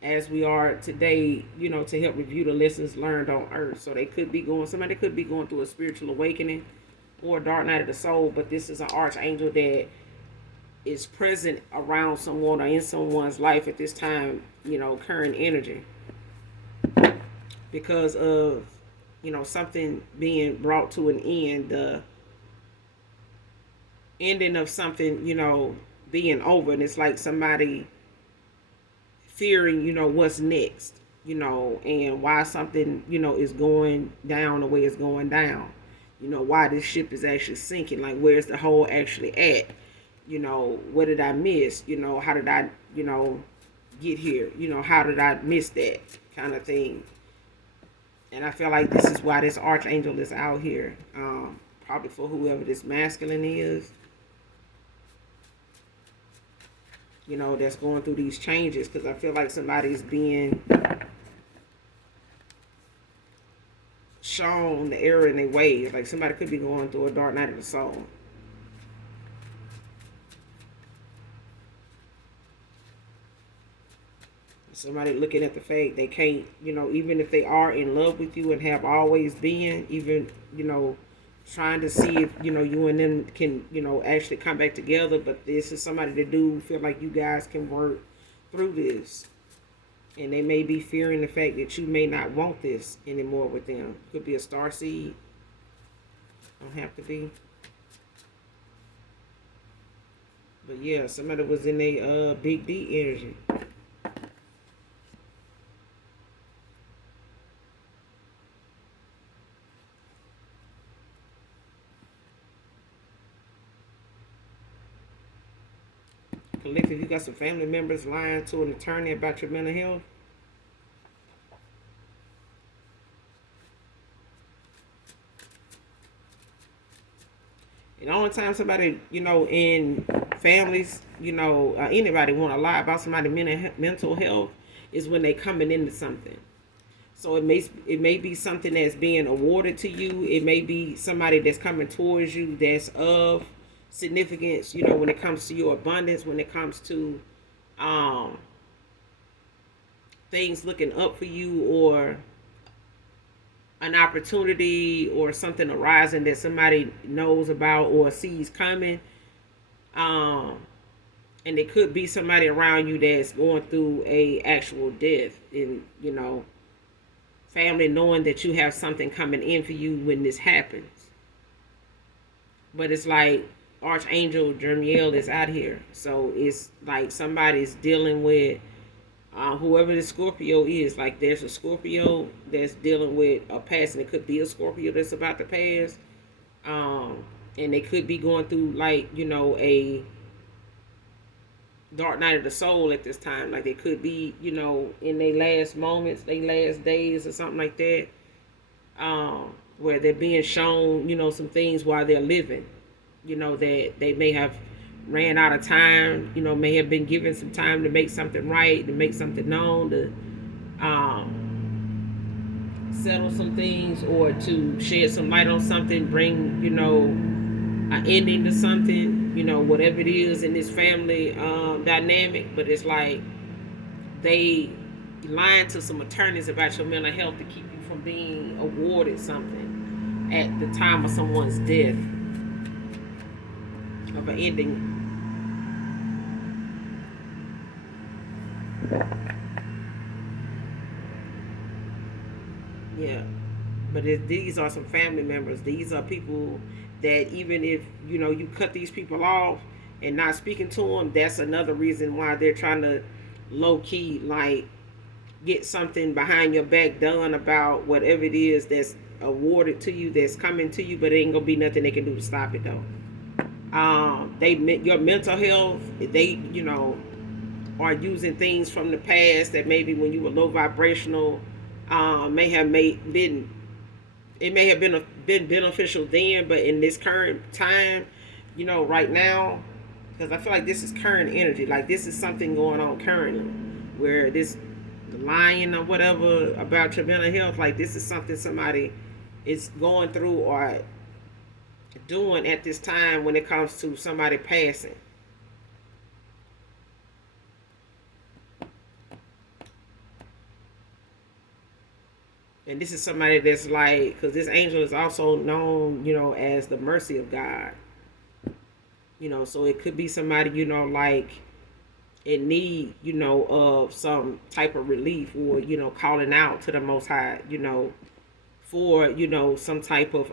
as we are today, to help review the lessons learned on earth. So somebody could be going through a spiritual awakening or a dark night of the soul, but this is an archangel that is present around someone or in someone's life at this time, current energy, because of, something being brought to an end, the ending of something, being over. And it's like somebody fearing, what's next, and why something, is going down the way it's going down. Why this ship is actually sinking. Like, where's the hole actually at? What did I miss? How did I, get here? How did I miss that kind of thing? And I feel like this is why this archangel is out here. Probably for whoever this masculine is, that's going through these changes. Because I feel like somebody's being shown the error in their ways. Like somebody could be going through a dark night of the soul. Somebody looking at the fact they can't, even if they are in love with you and have always been, even, trying to see if, you and them can, actually come back together. But this is somebody that do feel like you guys can work through this. And they may be fearing the fact that you may not want this anymore with them. Could be a star seed. Don't have to be. But yeah, somebody was in a big D energy. Collective, you got some family members lying to an attorney about your mental health. And the only time somebody, in families, anybody want to lie about somebody's mental health is when they coming into something. So it may be something that's being awarded to you. It may be somebody that's coming towards you that's of significance, when it comes to your abundance, when it comes to things looking up for you, or an opportunity or something arising that somebody knows about or sees coming. And it could be somebody around you that's going through a actual death, and family knowing that you have something coming in for you when this happens. But it's like Archangel Jermiel is out here, so it's like somebody's dealing with whoever the Scorpio is. Like there's a Scorpio that's dealing with a past, and it could be a Scorpio that's about to pass, and they could be going through like a dark night of the soul at this time. Like they could be in their last moments, their last days, or something like that, where they're being shown some things while they're living, that they may have ran out of time, may have been given some time to make something right, to make something known, to settle some things, or to shed some light on something, bring an ending to something, whatever it is in this family dynamic. But it's like they lying to some attorneys about your mental health to keep you from being awarded something at the time of someone's death, of an ending. Yeah, but these are some family members. These are people that even if you cut these people off and not speaking to them, that's another reason why they're trying to low key like get something behind your back done about whatever it is that's awarded to you, that's coming to you. But it ain't gonna be nothing they can do to stop it though. Your mental health, they are using things from the past that maybe when you were low vibrational, may have been beneficial then, but in this current time, right now, because I feel like this is current energy. Like this is something going on currently, where this lying or whatever about your mental health, like this is something somebody is going through or doing at this time when it comes to somebody passing. And this is somebody that's like, because this angel is also known, as the mercy of God. So it could be somebody, like in need, of some type of relief, or, calling out to the Most High, for, some type of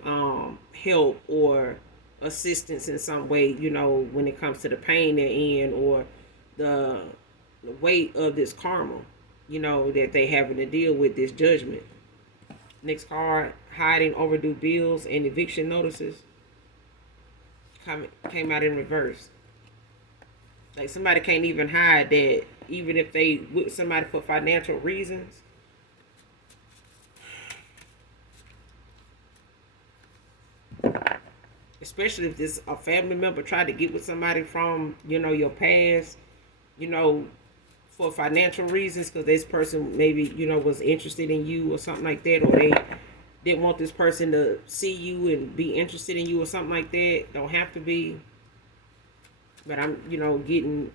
help or assistance in some way, when it comes to the pain they're in, or the weight of this karma, that they having to deal with, this judgment. Next card, hiding overdue bills and eviction notices. Came out in reverse. Like somebody can't even hide that, even if they with somebody for financial reasons. Especially if this a family member tried to get with somebody from your past, for financial reasons, because this person maybe was interested in you or something like that, or they didn't want this person to see you and be interested in you or something like that. Don't have to be, but I'm getting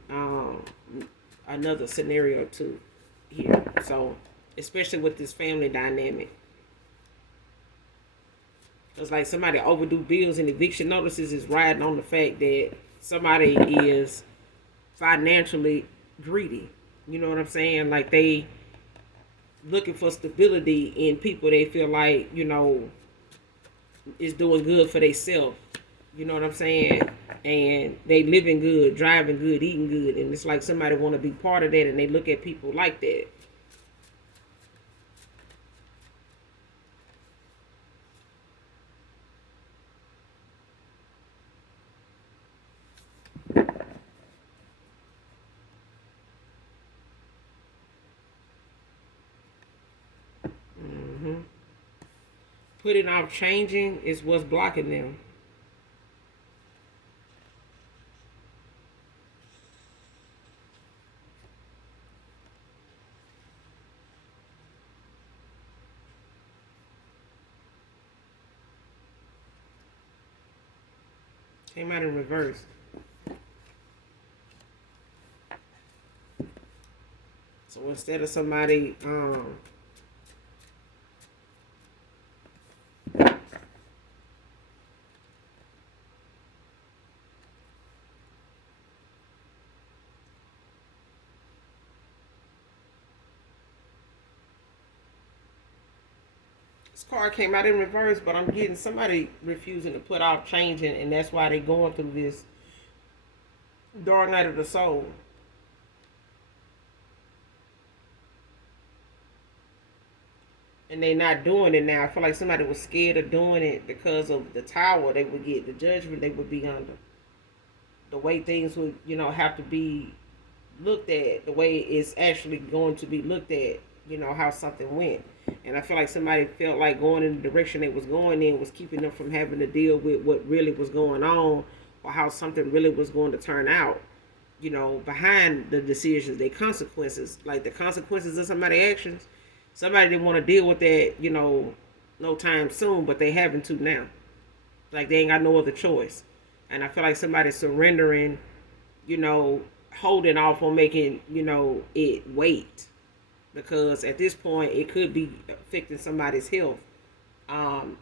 another scenario too here. So especially with this family dynamic, it's like somebody overdue bills and eviction notices is riding on the fact that somebody is financially greedy. You know what I'm saying? Like they looking for stability in people they feel like, is doing good for themselves. You know what I'm saying? And they living good, driving good, eating good, and it's like somebody want to be part of that, and they look at people like that. hmm Putting off changing is what's blocking them. Came out in reverse. So instead of somebody, this card came out in reverse, but I'm getting somebody refusing to put off changing, and that's why they going through this dark night of the soul. And they not doing it now. I feel like somebody was scared of doing it because of the tower they would get, the judgment they would be under, the way things would, have to be looked at, the way it's actually going to be looked at, how something went. And I feel like somebody felt like going in the direction they was going in was keeping them from having to deal with what really was going on, or how something really was going to turn out, behind the decisions, the consequences, like the consequences of somebody's actions. Somebody didn't want to deal with that, no time soon, but they having to now. Like they ain't got no other choice. And I feel like somebody's surrendering, you know, holding off on making, it wait. Because at this point it could be affecting somebody's health.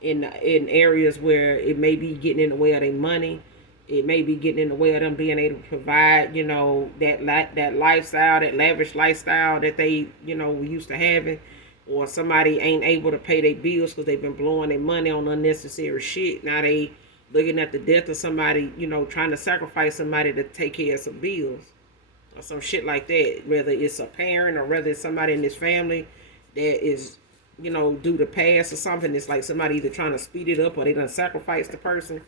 In areas where it may be getting in the way of their money, it may be getting in the way of them being able to provide, that lifestyle, that lavish lifestyle that they, were used to having, or somebody ain't able to pay their bills because they've been blowing their money on unnecessary shit. Now they looking at the death of somebody, trying to sacrifice somebody to take care of some bills or some shit like that. Whether it's a parent or whether it's somebody in this family that is, due to pass or something. It's like somebody either trying to speed it up or they done sacrifice the person,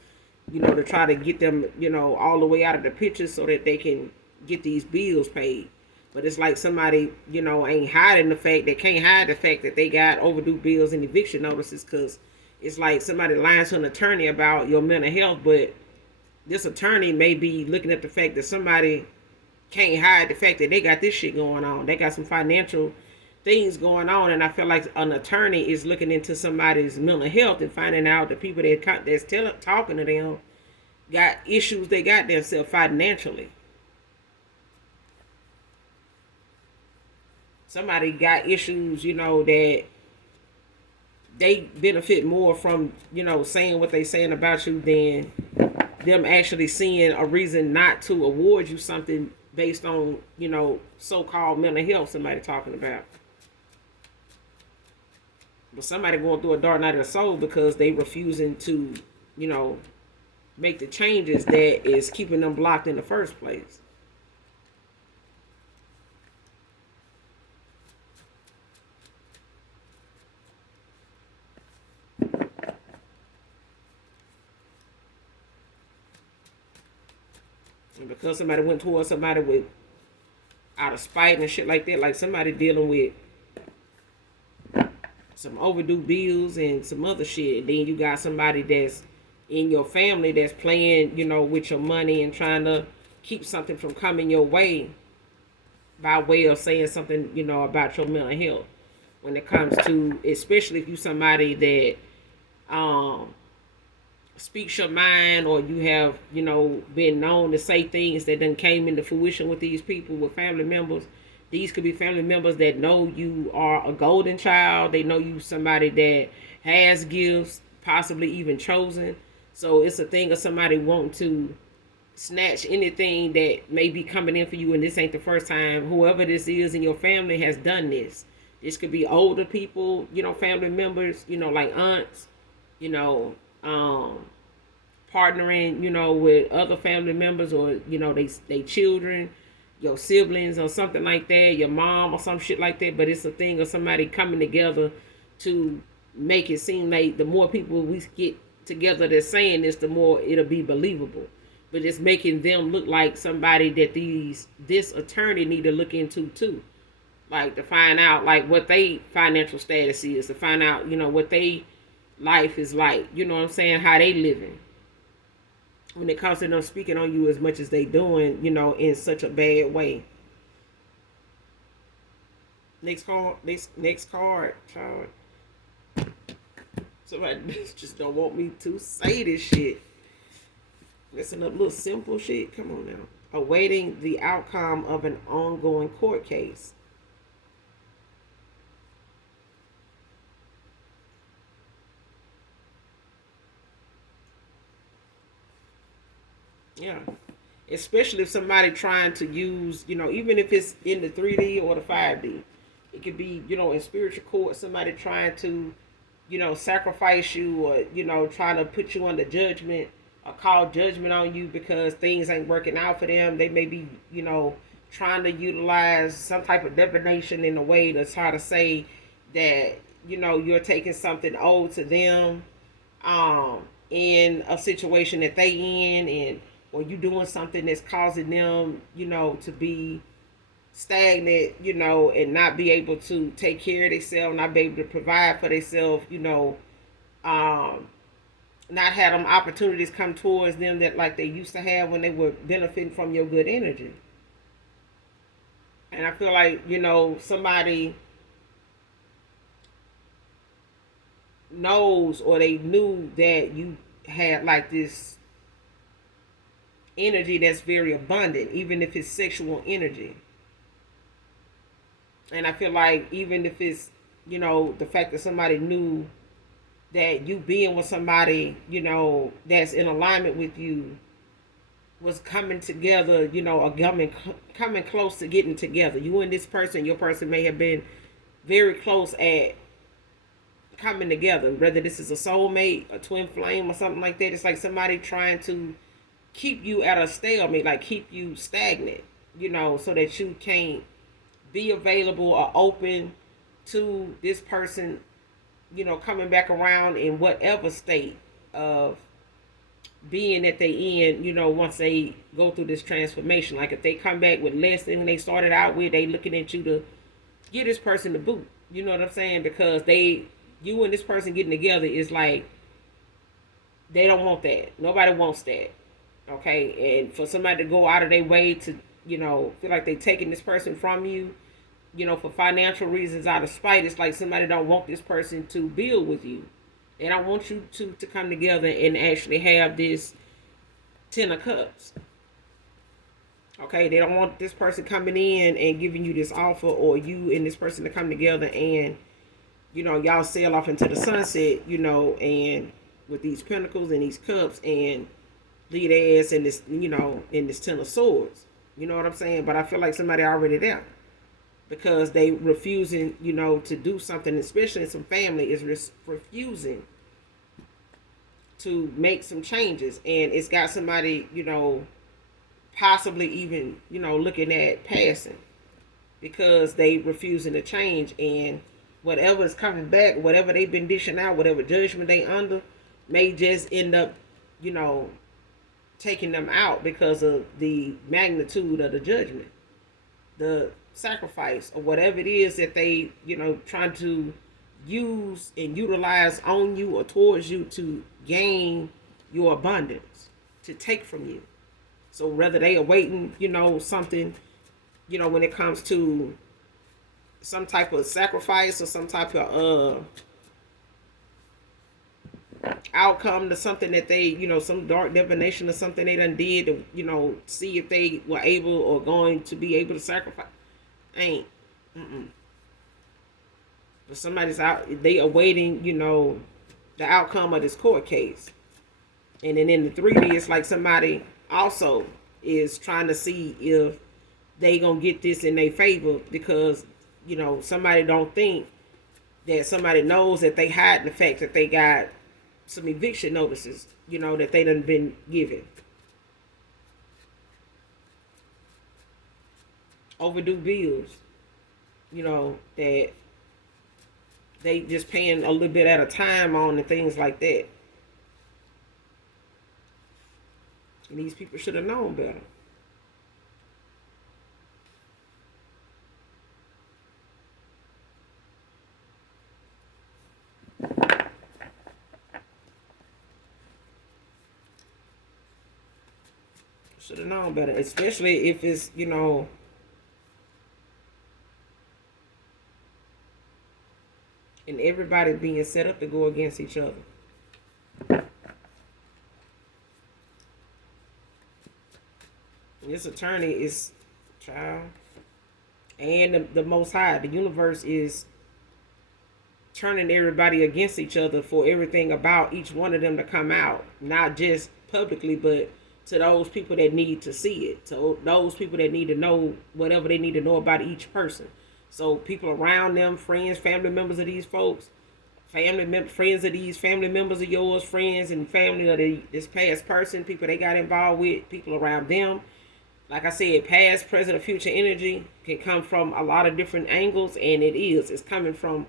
to try to get them, all the way out of the picture so that they can get these bills paid. But it's like somebody, ain't hiding the fact, they can't hide the fact that they got overdue bills and eviction notices, because it's like somebody lying to an attorney about your mental health, but this attorney may be looking at the fact that somebody can't hide the fact that they got this shit going on. They got some financial things going on, and I feel like an attorney is looking into somebody's mental health and finding out the people that's talking to them got issues they got themselves financially. Somebody got issues, that they benefit more from, saying what they saying about you than them actually seeing a reason not to award you something based on, so-called mental health somebody talking about. But somebody going through a dark night of the soul because they refusing to, you know, make the changes that is keeping them blocked in the first place. And because somebody went towards somebody with out of spite and shit like that, like somebody dealing with some overdue bills and some other shit, and then you got somebody that's in your family that's playing, with your money and trying to keep something from coming your way by way of saying something, about your mental health. When it comes to, especially if you somebody that speaks your mind, or you have, been known to say things that then came into fruition with these people, with family members. These could be family members that know you are a golden child. They know you somebody that has gifts, possibly even chosen. So it's a thing of somebody wanting to snatch anything that may be coming in for you, and this ain't the first time. Whoever this is in your family has done this. This could be older people, family members, like aunts, you know, partnering, with other family members, or they children, your siblings or something like that, your mom or some shit like that. But it's a thing of somebody coming together to make it seem like the more people we get together that's saying this, the more it'll be believable. But it's making them look like somebody that this attorney need to look into too, like to find out like what they financial status is, to find out what they life is like. You know what I'm saying? How they living. When it comes to them speaking on you as much as they doing, in such a bad way. Next card. Next card. Child. Somebody just don't want me to say this shit. Listen up, little simple shit. Come on now. Awaiting the outcome of an ongoing court case. Yeah. Especially if somebody trying to use, even if it's in the 3D or the 5D. It could be, in spiritual court, somebody trying to, sacrifice you, or, trying to put you under judgment or call judgment on you because things ain't working out for them. They may be, trying to utilize some type of divination in a way to try to say that, you're taking something owed to them in a situation that they in, and or you doing something that's causing them, to be stagnant, and not be able to take care of themselves, not be able to provide for themselves, not have them opportunities come towards them that like they used to have when they were benefiting from your good energy. And I feel like, somebody knows, or they knew that you had like this energy that's very abundant, even if it's sexual energy. And I feel like even if it's, the fact that somebody knew that you being with somebody, that's in alignment with you was coming together, or coming close to getting together. You and this person, your person may have been very close at coming together. Whether this is a soulmate, a twin flame, or something like that. It's like somebody trying to keep you at a stalemate, like keep you stagnant, so that you can't be available or open to this person, coming back around in whatever state of being that they in, once they go through this transformation. Like if they come back with less than they started out with, they looking at you to get this person to boot. You know what I'm saying? Because you and this person getting together is like, they don't want that. Nobody wants that. Okay, and for somebody to go out of their way to, feel like they taking this person from you, for financial reasons out of spite, it's like somebody don't want this person to build with you. They don't want you to come together and actually have this 10 of cups. Okay, they don't want this person coming in and giving you this offer, or you and this person to come together and, y'all sail off into the sunset, and with these pentacles and these cups, and lead their ass in this, in this 10 of swords. You know what I'm saying? But I feel like somebody already there, because they refusing, to do something, especially in some family is refusing to make some changes. And it's got somebody, possibly even, looking at passing, because they refusing to change. And whatever is coming back, whatever they've been dishing out, whatever judgment they under, may just end up, taking them out because of the magnitude of the judgment, the sacrifice, or whatever it is that they, trying to use and utilize on you or towards you to gain your abundance, to take from you. So whether they are waiting, something, when it comes to some type of sacrifice or some type of outcome to something that they, some dark divination or something they done did to, see if they were able or going to be able to sacrifice. Ain't. But somebody's out, they awaiting, the outcome of this court case. And then in the 3D, it's like somebody also is trying to see if they gonna get this in their favor, because, somebody don't think that somebody knows that they hide the fact that they got some eviction notices, that they done been given. Overdue bills, that they just paying a little bit at a time on and things like that. And these people should have known better. Should have known better, especially if it's, and everybody being set up to go against each other. This attorney is child, and the Most High, the universe is turning everybody against each other for everything about each one of them to come out, not just publicly, but to those people that need to see it, to those people that need to know whatever they need to know about each person. So people around them, friends, family members of these folks, friends of these family members of yours, friends and family of this past person, people they got involved with, people around them. Like I said, past, present, or future energy can come from a lot of different angles, and it's coming from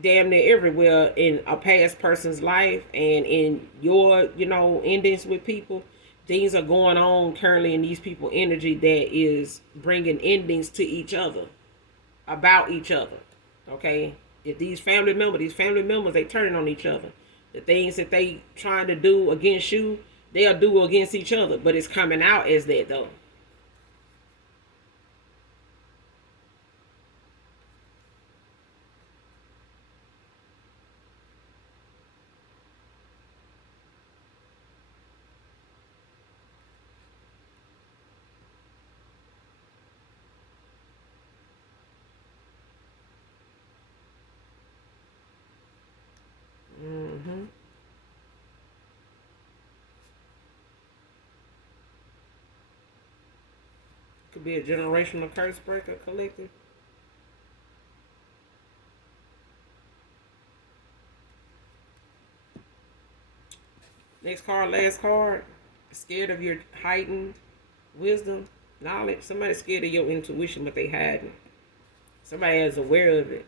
damn near everywhere in a past person's life and in your, endings with people. Things are going on currently in these people energy that is bringing endings to each other, about each other. Okay, if these family members, they turning on each other. The things that they trying to do against you, they'll do against each other, but it's coming out as that though. Mm-hmm. Could be a generational curse breaker collective. Next card, last card. Scared of your heightened wisdom, knowledge. Somebody's scared of your intuition, but they hiding. Somebody is aware of it.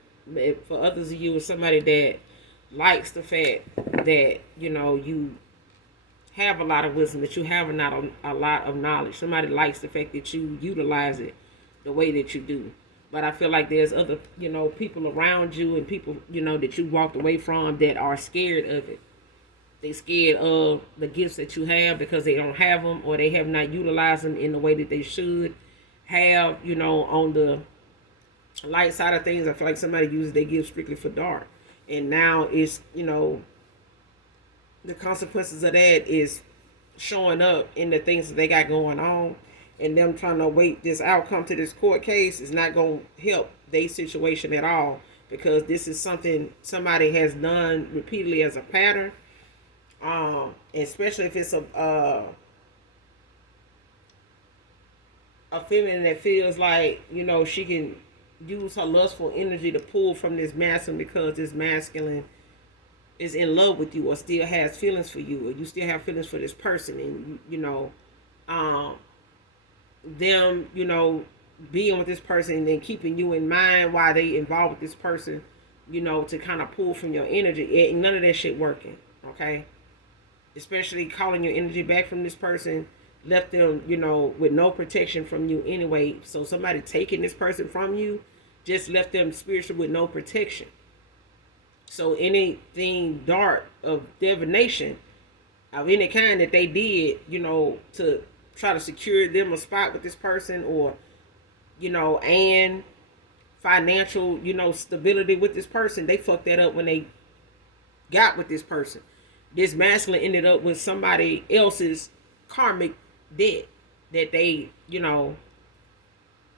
For others of you, it's somebody that likes the fact that you have a lot of wisdom, that you have a lot of knowledge. Somebody likes the fact that you utilize it the way that you do. But I feel like there's other people around you and people that you walked away from that are scared of it. They scared of the gifts that you have because they don't have them, or they have not utilized them in the way that they should have. On the light side of things, I feel like somebody uses their gifts strictly for dark, and now it's the consequences of that is showing up in the things that they got going on, and them trying to wait this outcome to this court case is not going to help their situation at all, because this is something somebody has done repeatedly as a pattern. Especially if it's a feminine that feels like she can use her lustful energy to pull from this masculine, because this masculine is in love with you or still has feelings for you, or you still have feelings for this person, and them being with this person and then keeping you in mind while they involved with this person, to kind of pull from your energy. Ain't none of that shit working. Okay, especially calling your energy back from this person left them with no protection from you anyway. So somebody taking this person from you just left them spiritually with no protection. So anything dark of divination of any kind that they did to try to secure them a spot with this person, or and financial stability with this person, they fucked that up when they got with this person. This masculine ended up with somebody else's karmic debt that they,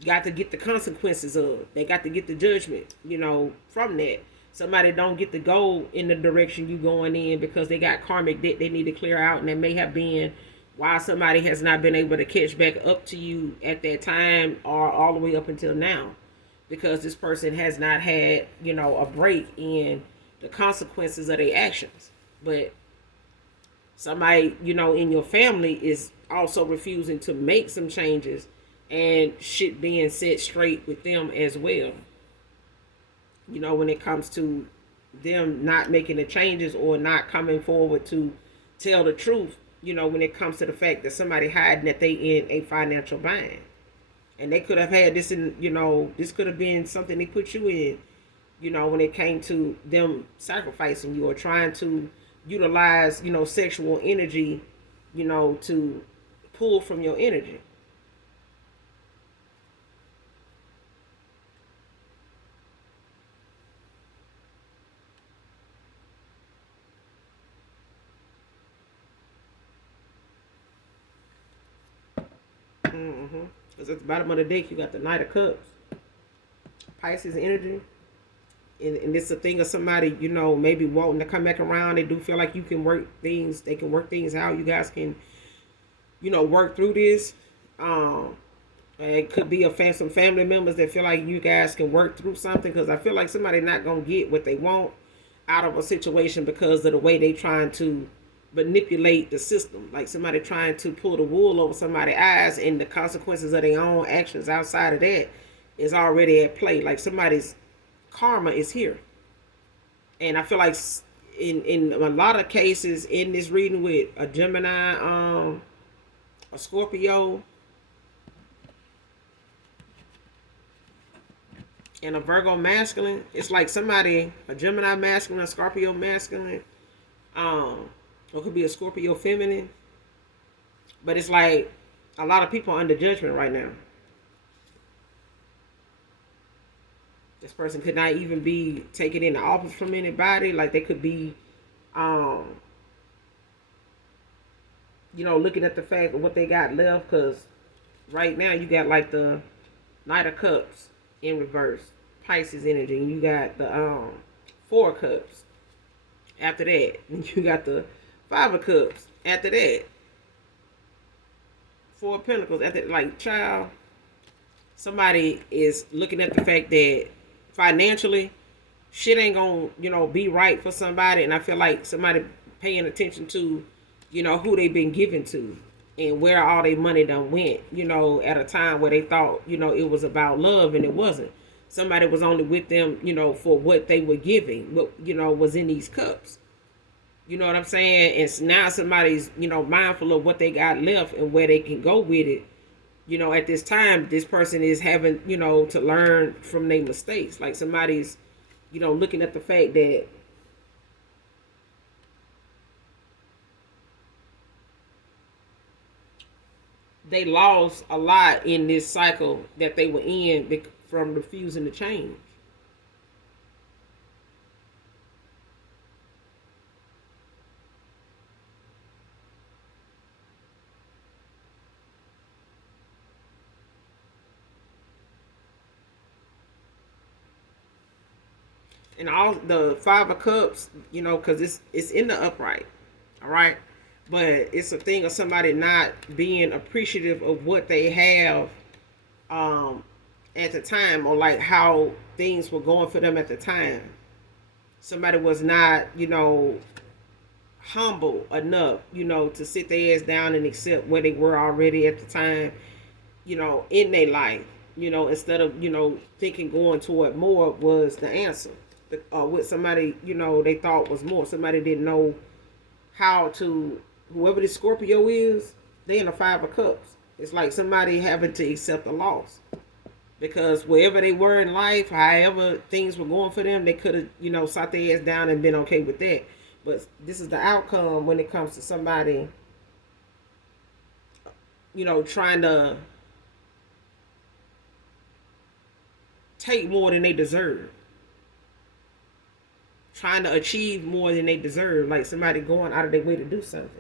got to get the consequences of. They got to get the judgment, from that. Somebody don't get to go in the direction you going in because they got karmic debt they need to clear out, and that may have been why somebody has not been able to catch back up to you at that time or all the way up until now. because this person has not had, a break in the consequences of their actions. But somebody, in your family is also refusing to make some changes and shit being set straight with them as well. When it comes to them not making the changes or not coming forward to tell the truth, when it comes to the fact that somebody hiding that they in a financial bind. And they could have had this in, this could have been something they put you in, when it came to them sacrificing you or trying to utilize, sexual energy, to pull from your energy. Mm-hmm. Because at the bottom of the deck, you got the Knight of Cups, Pisces energy. And it's a thing of somebody, maybe wanting to come back around. They do feel like you can work things. They can work things out. You guys can, work through this. It could be some family members that feel like you guys can work through something. Because I feel like somebody not going to get what they want out of a situation because of the way they trying to manipulate the system. Like somebody trying to pull the wool over somebody's eyes, and the consequences of their own actions outside of that is already at play. Like somebody's karma is here. And I feel like in a lot of cases in this reading with a Gemini, a Scorpio, and a Virgo masculine, it's like somebody, a Gemini masculine, a Scorpio masculine, it could be a Scorpio feminine, but it's like a lot of people under judgment right now. This person could not even be taken into office from anybody. Like they could be, looking at the fact of what they got left. Because right now you got like the Knight of Cups in reverse, Pisces energy. And you got the Four of Cups after that. And you got the Five of Cups after that. Four of Pentacles after, like, child. Somebody is looking at the fact that financially shit ain't gonna be right for somebody, and I feel like somebody paying attention to who they been given to and where all their money done went, at a time where they thought it was about love, and it wasn't. Somebody was only with them for what they were giving, what was in these cups. You know what I'm saying? And now somebody's mindful of what they got left and where they can go with it. At this time, this person is having, to learn from their mistakes. Like somebody's, looking at the fact that they lost a lot in this cycle that they were in from refusing to change. And all the Five of Cups, because it's in the upright, all right. But it's a thing of somebody not being appreciative of what they have, at the time, or like how things were going for them at the time. Somebody was not, humble enough, to sit their ass down and accept where they were already at the time, in their life. Instead of thinking going toward more was the answer. What somebody they thought was more. Somebody didn't know how to. Whoever this Scorpio is, they in the Five of Cups. It's like somebody having to accept a loss, because wherever they were in life, however things were going for them, they could have sat their ass down and been okay with that. But this is the outcome when it comes to somebody trying to take more than they deserve, trying to achieve more than they deserve, like somebody going out of their way to do something.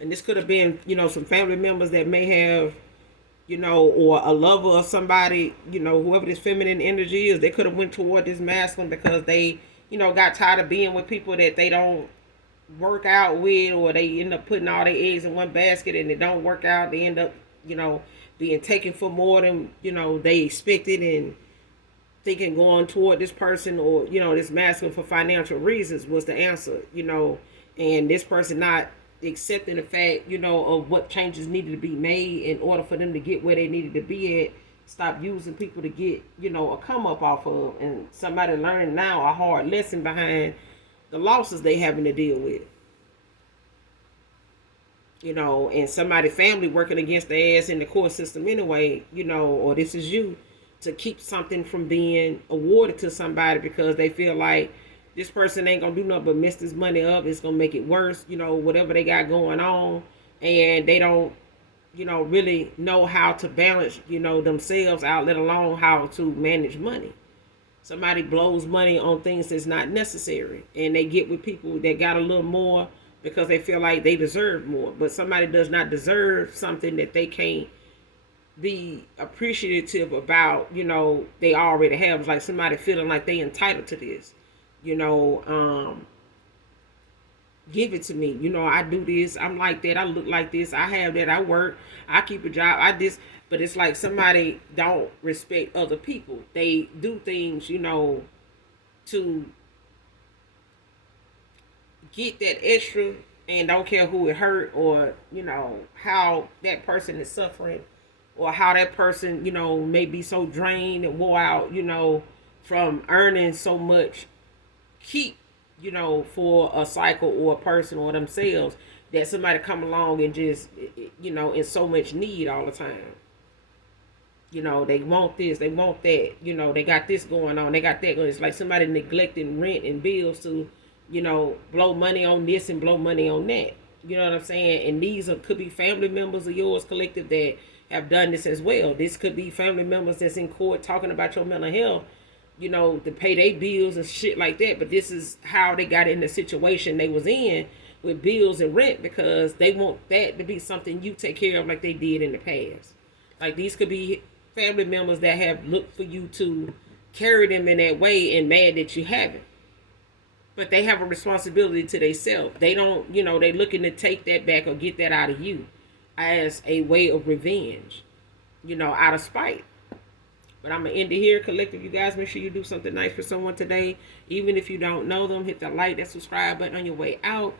And this could have been, some family members that may have, or a lover of somebody, whoever this feminine energy is, they could have went toward this masculine because they, got tired of being with people that they don't work out with, or they end up putting all their eggs in one basket and it don't work out. They end up, being taken for more than, they expected, and thinking going toward this person, or, this masculine for financial reasons was the answer, and this person not accepting the fact, of what changes needed to be made in order for them to get where they needed to be at. Stop using people to get, a come up off of, and somebody learning now a hard lesson behind the losses they having to deal with. And somebody family working against their ass in the court system anyway, or this is you, to keep something from being awarded to somebody because they feel like this person ain't gonna do nothing but mess this money up. It's gonna make it worse, whatever they got going on, and they don't, really know how to balance, themselves out, let alone how to manage money. Somebody blows money on things that's not necessary, and they get with people that got a little more because they feel like they deserve more. But somebody does not deserve something that they can't be appreciative about, they already have. It's like somebody feeling like they entitled to this, give it to me. I do this, I'm like that, I look like this, I have that, I work, I keep a job, I this. But it's like somebody don't respect other people. They do things, to get that extra, and don't care who it hurt, or, how that person is suffering, or how that person, may be so drained and wore out, from earning so much, keep, for a cycle or a person or themselves, that somebody come along and just, in so much need all the time. They want this, they want that, they got this going on, they got that going. It's like somebody neglecting rent and bills to, blow money on this and blow money on that. You know what I'm saying? And these could be family members of yours, collective, that have done this as well. This could be family members that's in court talking about your mental health, to pay their bills and shit like that. But this is how they got in the situation they was in with bills and rent, because they want that to be something you take care of like they did in the past. Like, these could be family members that have looked for you to carry them in that way, and mad that you haven't. But they have a responsibility to themselves. They don't, they looking to take that back or get that out of you as a way of revenge, out of spite. But I'm going to end it here. Collective, you guys, make sure you do something nice for someone today. Even if you don't know them, hit the like, that subscribe button on your way out.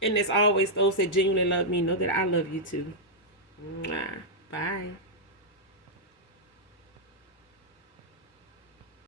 And as always, those that genuinely love me know that I love you too. Mwah. Bye.